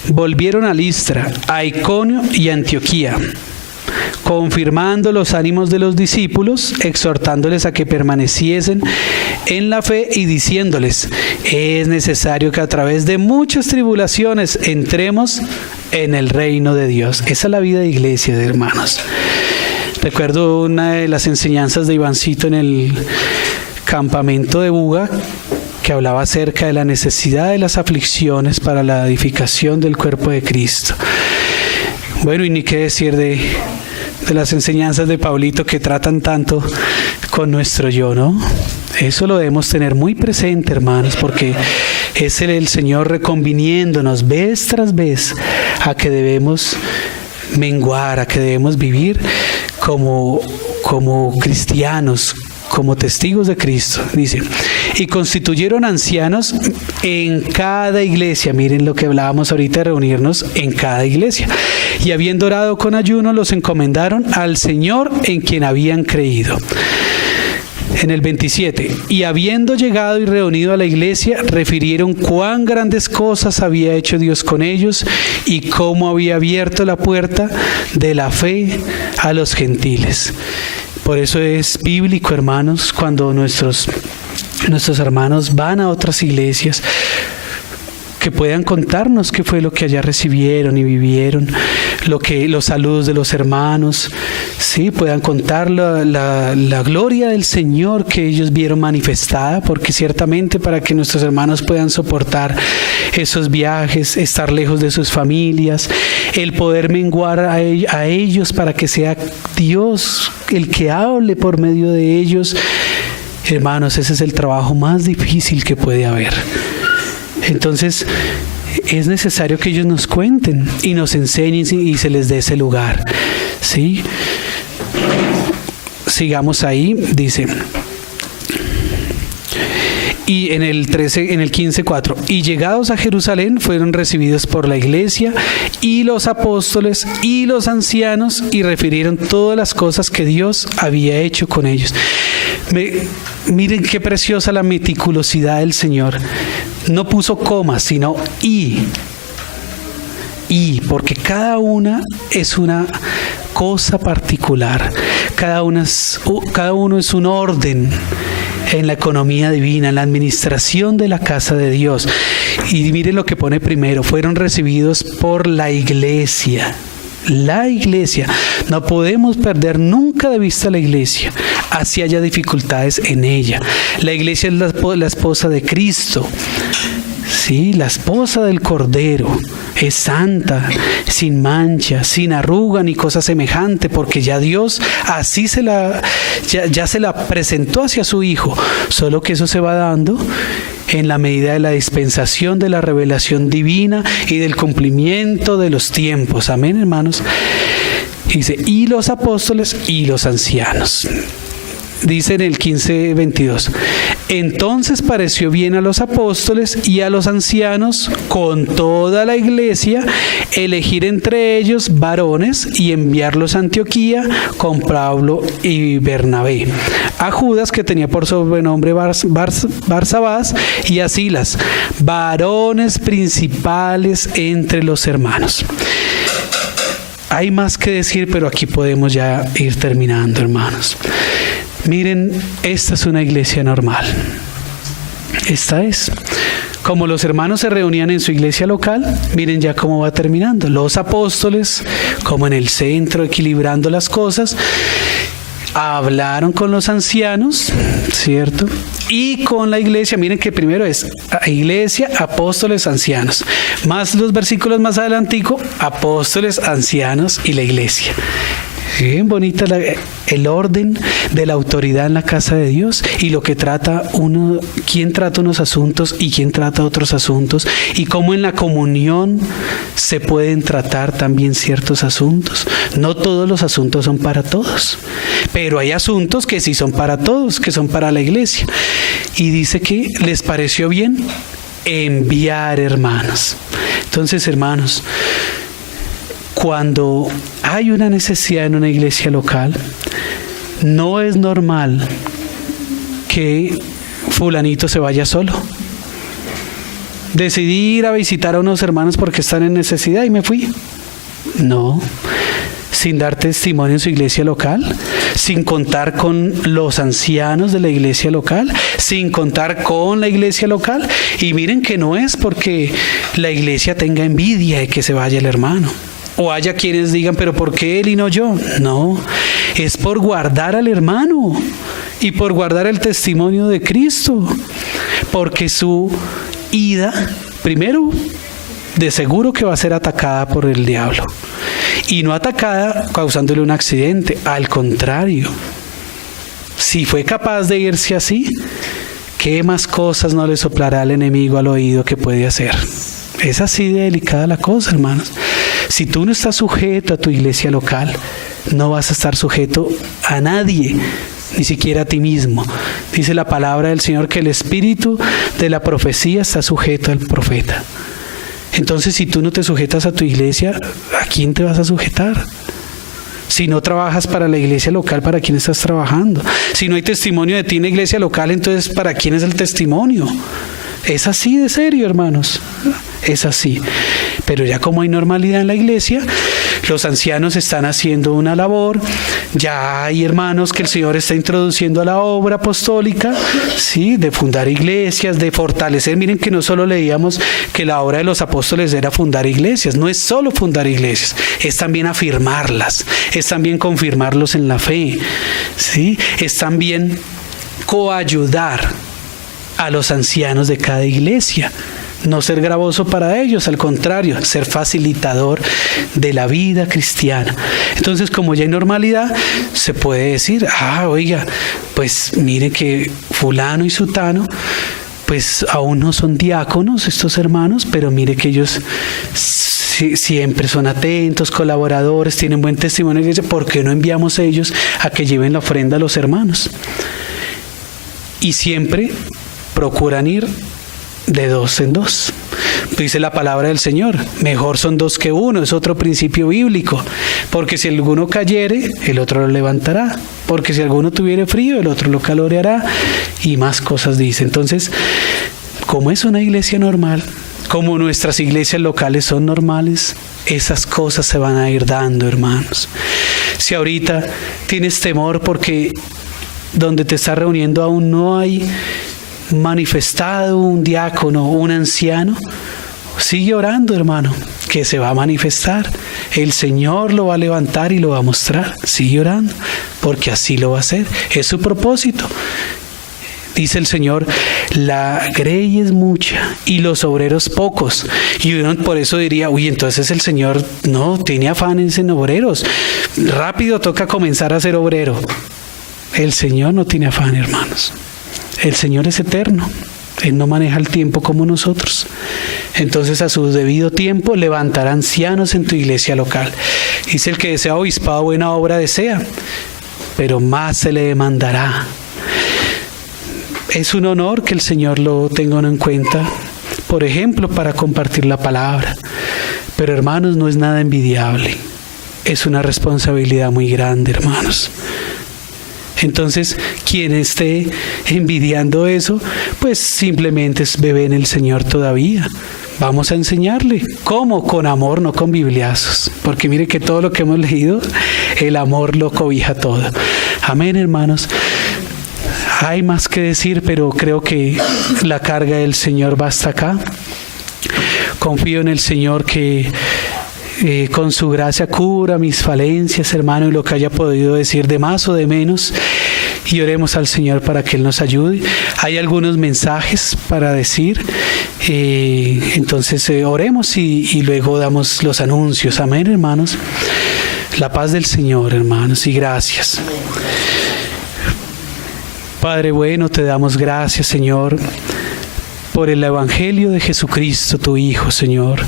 volvieron a Listra, a Iconio y a Antioquía, confirmando los ánimos de los discípulos, exhortándoles a que permaneciesen en la fe y diciéndoles, es necesario que a través de muchas tribulaciones entremos en el reino de Dios. Esa es la vida de iglesia, de hermanos. Recuerdo una de las enseñanzas de Ivancito en el campamento de Buga, que hablaba acerca de la necesidad de las aflicciones para la edificación del cuerpo de Cristo. Bueno, y ni qué decir de las enseñanzas de Pablito, que tratan tanto con nuestro yo, ¿no? Eso lo debemos tener muy presente, hermanos, porque es el Señor reconviniéndonos vez tras vez a que debemos menguar, a que debemos vivir como cristianos, como testigos de Cristo. Dice, y constituyeron ancianos en cada iglesia. Miren lo que hablábamos ahorita de reunirnos en cada iglesia. Y habiendo orado con ayuno, los encomendaron al Señor en quien habían creído. En el 27, y habiendo llegado y reunido a la iglesia, refirieron cuán grandes cosas había hecho Dios con ellos y cómo había abierto la puerta de la fe a los gentiles. Por eso es bíblico, hermanos, cuando nuestros hermanos van a otras iglesias, que puedan contarnos qué fue lo que allá recibieron y vivieron, los saludos de los hermanos, sí, puedan contar la gloria del Señor que ellos vieron manifestada, porque ciertamente para que nuestros hermanos puedan soportar esos viajes, estar lejos de sus familias, el poder menguar a ellos para que sea Dios el que hable por medio de ellos, hermanos, ese es el trabajo más difícil que puede haber. Entonces es necesario que ellos nos cuenten y nos enseñen y se les dé ese lugar, ¿sí? Sigamos ahí, dice. Y en el 15:4, y llegados a Jerusalén fueron recibidos por la iglesia y los apóstoles y los ancianos y refirieron todas las cosas que Dios había hecho con ellos. Miren qué preciosa la meticulosidad del Señor. No puso comas, sino y, porque cada una es una cosa particular. Cada uno es un orden en la economía divina, en la administración de la casa de Dios. Y miren lo que pone primero: fueron recibidos por la iglesia. La iglesia. No podemos perder nunca de vista la iglesia, así haya dificultades en ella. La iglesia es la esposa de Cristo, sí, la esposa del Cordero. Es santa, sin mancha, sin arruga ni cosa semejante, porque ya Dios así ya se la presentó hacia su Hijo, solo que eso se va dando en la medida de la dispensación de la revelación divina y del cumplimiento de los tiempos. Amén, hermanos. Dice, y los apóstoles y los ancianos. Dice en el 15:22, entonces pareció bien a los apóstoles y a los ancianos con toda la iglesia elegir entre ellos varones y enviarlos a Antioquía con Pablo y Bernabé, a Judas, que tenía por sobrenombre Barsabás, y a Silas, varones principales entre los hermanos. Hay más que decir, pero aquí podemos ya ir terminando, hermanos. Miren, esta es una iglesia normal. Esta es. Como los hermanos se reunían en su iglesia local, miren ya cómo va terminando. Los apóstoles, como en el centro, equilibrando las cosas, hablaron con los ancianos, ¿cierto? Y con la iglesia, miren que primero es iglesia, apóstoles, ancianos. Más los versículos más adelantico, apóstoles, ancianos y la iglesia. Bien bonita el orden de la autoridad en la casa de Dios y lo que trata uno, quién trata unos asuntos y quién trata otros asuntos, y cómo en la comunión se pueden tratar también ciertos asuntos. No todos los asuntos son para todos, pero hay asuntos que sí son para todos, que son para la iglesia. Y dice que les pareció bien enviar hermanos. Entonces, hermanos, cuando hay una necesidad en una iglesia local, no es normal que fulanito se vaya solo. Decidí ir a visitar a unos hermanos porque están en necesidad y me fui. No, sin dar testimonio en su iglesia local, sin contar con los ancianos de la iglesia local, sin contar con la iglesia local. Y miren que no es porque la iglesia tenga envidia de que se vaya el hermano, o haya quienes digan, pero ¿por qué él y no yo? No, es por guardar al hermano y por guardar el testimonio de Cristo, porque su ida, primero, de seguro que va a ser atacada por el diablo, y no atacada causándole un accidente, al contrario, Si fue capaz de irse así, ¿qué más cosas no le soplará el enemigo al oído que puede hacer? Es así de delicada la cosa, hermanos. Si tú no estás sujeto a tu iglesia local, no vas a estar sujeto a nadie, ni siquiera a ti mismo. Dice la palabra del Señor que el espíritu de la profecía está sujeto al profeta. Entonces, si tú no te sujetas a tu iglesia, ¿a quién te vas a sujetar? Si no trabajas para la iglesia local, ¿para quién estás trabajando? Si no hay testimonio de ti en la iglesia local, entonces ¿para quién es el testimonio? Es así de serio, hermanos. Es así. Pero ya como hay normalidad en la iglesia, los ancianos están haciendo una labor, ya hay hermanos que el Señor está introduciendo a la obra apostólica, ¿sí? De fundar iglesias, de fortalecer. Miren que no solo leíamos que la obra de los apóstoles era fundar iglesias, no es solo fundar iglesias, es también afirmarlas, es también confirmarlos en la fe, ¿sí? Es también coayudar a los ancianos de cada iglesia. No ser gravoso para ellos, al contrario, ser facilitador de la vida cristiana. Entonces, como ya hay normalidad, se puede decir, oiga, pues mire que fulano y sutano, pues aún no son diáconos estos hermanos, pero mire que ellos siempre son atentos, colaboradores, tienen buen testimonio. ¿Por qué no enviamos a ellos a que lleven la ofrenda a los hermanos? Y siempre procuran ir de 2 en 2. Dice la palabra del Señor, mejor son 2 que 1, es otro principio bíblico, porque si alguno cayere, el otro lo levantará, porque si alguno tuviere frío, el otro lo caloreará, y más cosas dice. Entonces, como es una iglesia normal, como nuestras iglesias locales son normales, esas cosas se van a ir dando, hermanos. Si ahorita tienes temor porque donde te estás reuniendo aún no hay manifestado un diácono, un anciano, sigue orando, hermano, que se va a manifestar. El Señor lo va a levantar y lo va a mostrar. Sigue orando, porque así lo va a hacer. Es su propósito. Dice el Señor, la grey es mucha y los obreros pocos. Y uno por eso diría, entonces el Señor no tiene afanes en obreros. Rápido toca comenzar a ser obrero. El Señor no tiene afán, hermanos. El Señor es eterno. Él no maneja el tiempo como nosotros. Entonces, a su debido tiempo, levantará ancianos en tu iglesia local. Dice el que desea obispado, buena obra desea, pero más se le demandará. Es un honor que el Señor lo tenga en cuenta, por ejemplo, para compartir la palabra. Pero, hermanos, no es nada envidiable. Es una responsabilidad muy grande, hermanos. Entonces, quien esté envidiando eso, pues simplemente es bebé en el Señor todavía. Vamos a enseñarle. ¿Cómo? Con amor, no con bibliazos. Porque mire que todo lo que hemos leído, el amor lo cobija todo. Amén, hermanos. Hay más que decir, pero creo que la carga del Señor va hasta acá. Confío en el Señor que con su gracia cubra mis falencias, hermano, y lo que haya podido decir de más o de menos, y oremos al Señor para que Él nos ayude. Hay algunos mensajes para decir, entonces oremos y luego damos los anuncios. Amén, hermanos. La paz del Señor, hermanos, y gracias. Padre bueno, te damos gracias, Señor, por el Evangelio de Jesucristo, tu Hijo, Señor,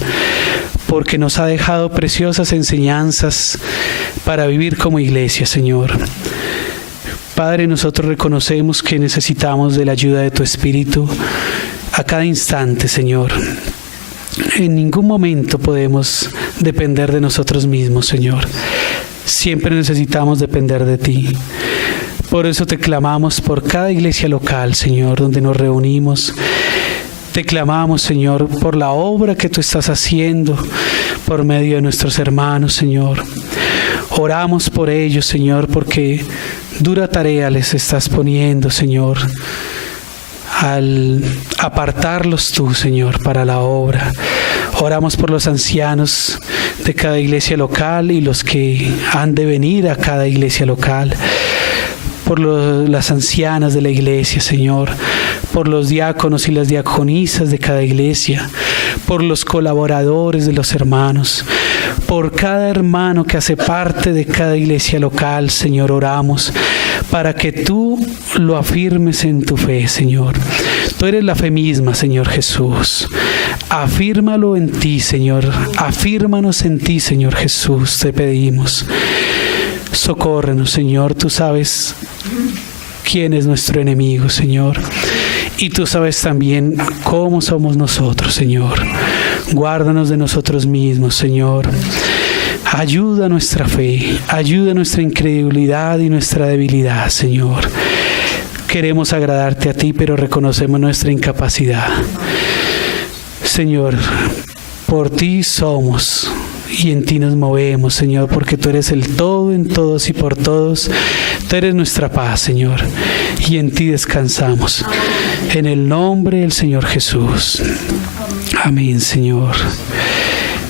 porque nos ha dejado preciosas enseñanzas para vivir como iglesia, Señor. Padre, nosotros reconocemos que necesitamos de la ayuda de tu Espíritu a cada instante, Señor. En ningún momento podemos depender de nosotros mismos, Señor. Siempre necesitamos depender de ti. Por eso te clamamos por cada iglesia local, Señor, donde nos reunimos. Te clamamos, Señor, por la obra que tú estás haciendo por medio de nuestros hermanos, Señor. Oramos por ellos, Señor, porque dura tarea les estás poniendo, Señor, al apartarlos tú, Señor, para la obra. Oramos por los ancianos de cada iglesia local y los que han de venir a cada iglesia local. por las ancianas de la iglesia, Señor, por los diáconos y las diaconisas de cada iglesia, por los colaboradores de los hermanos, por cada hermano que hace parte de cada iglesia local, Señor, oramos para que tú lo afirmes en tu fe, Señor. Tú eres la fe misma, Señor Jesús. Afírmalo en ti, Señor. Afírmanos en ti, Señor Jesús, te pedimos. Socórrenos, Señor. Tú sabes quién es nuestro enemigo, Señor. Y tú sabes también cómo somos nosotros, Señor. Guárdanos de nosotros mismos, Señor. Ayuda nuestra fe, ayuda nuestra incredulidad y nuestra debilidad, Señor. Queremos agradarte a ti, pero reconocemos nuestra incapacidad. Señor, por ti somos y en ti nos movemos, Señor, porque tú eres el todo en todos y por todos. Tú eres nuestra paz, Señor, y en ti descansamos. En el nombre del Señor Jesús. Amén, Señor.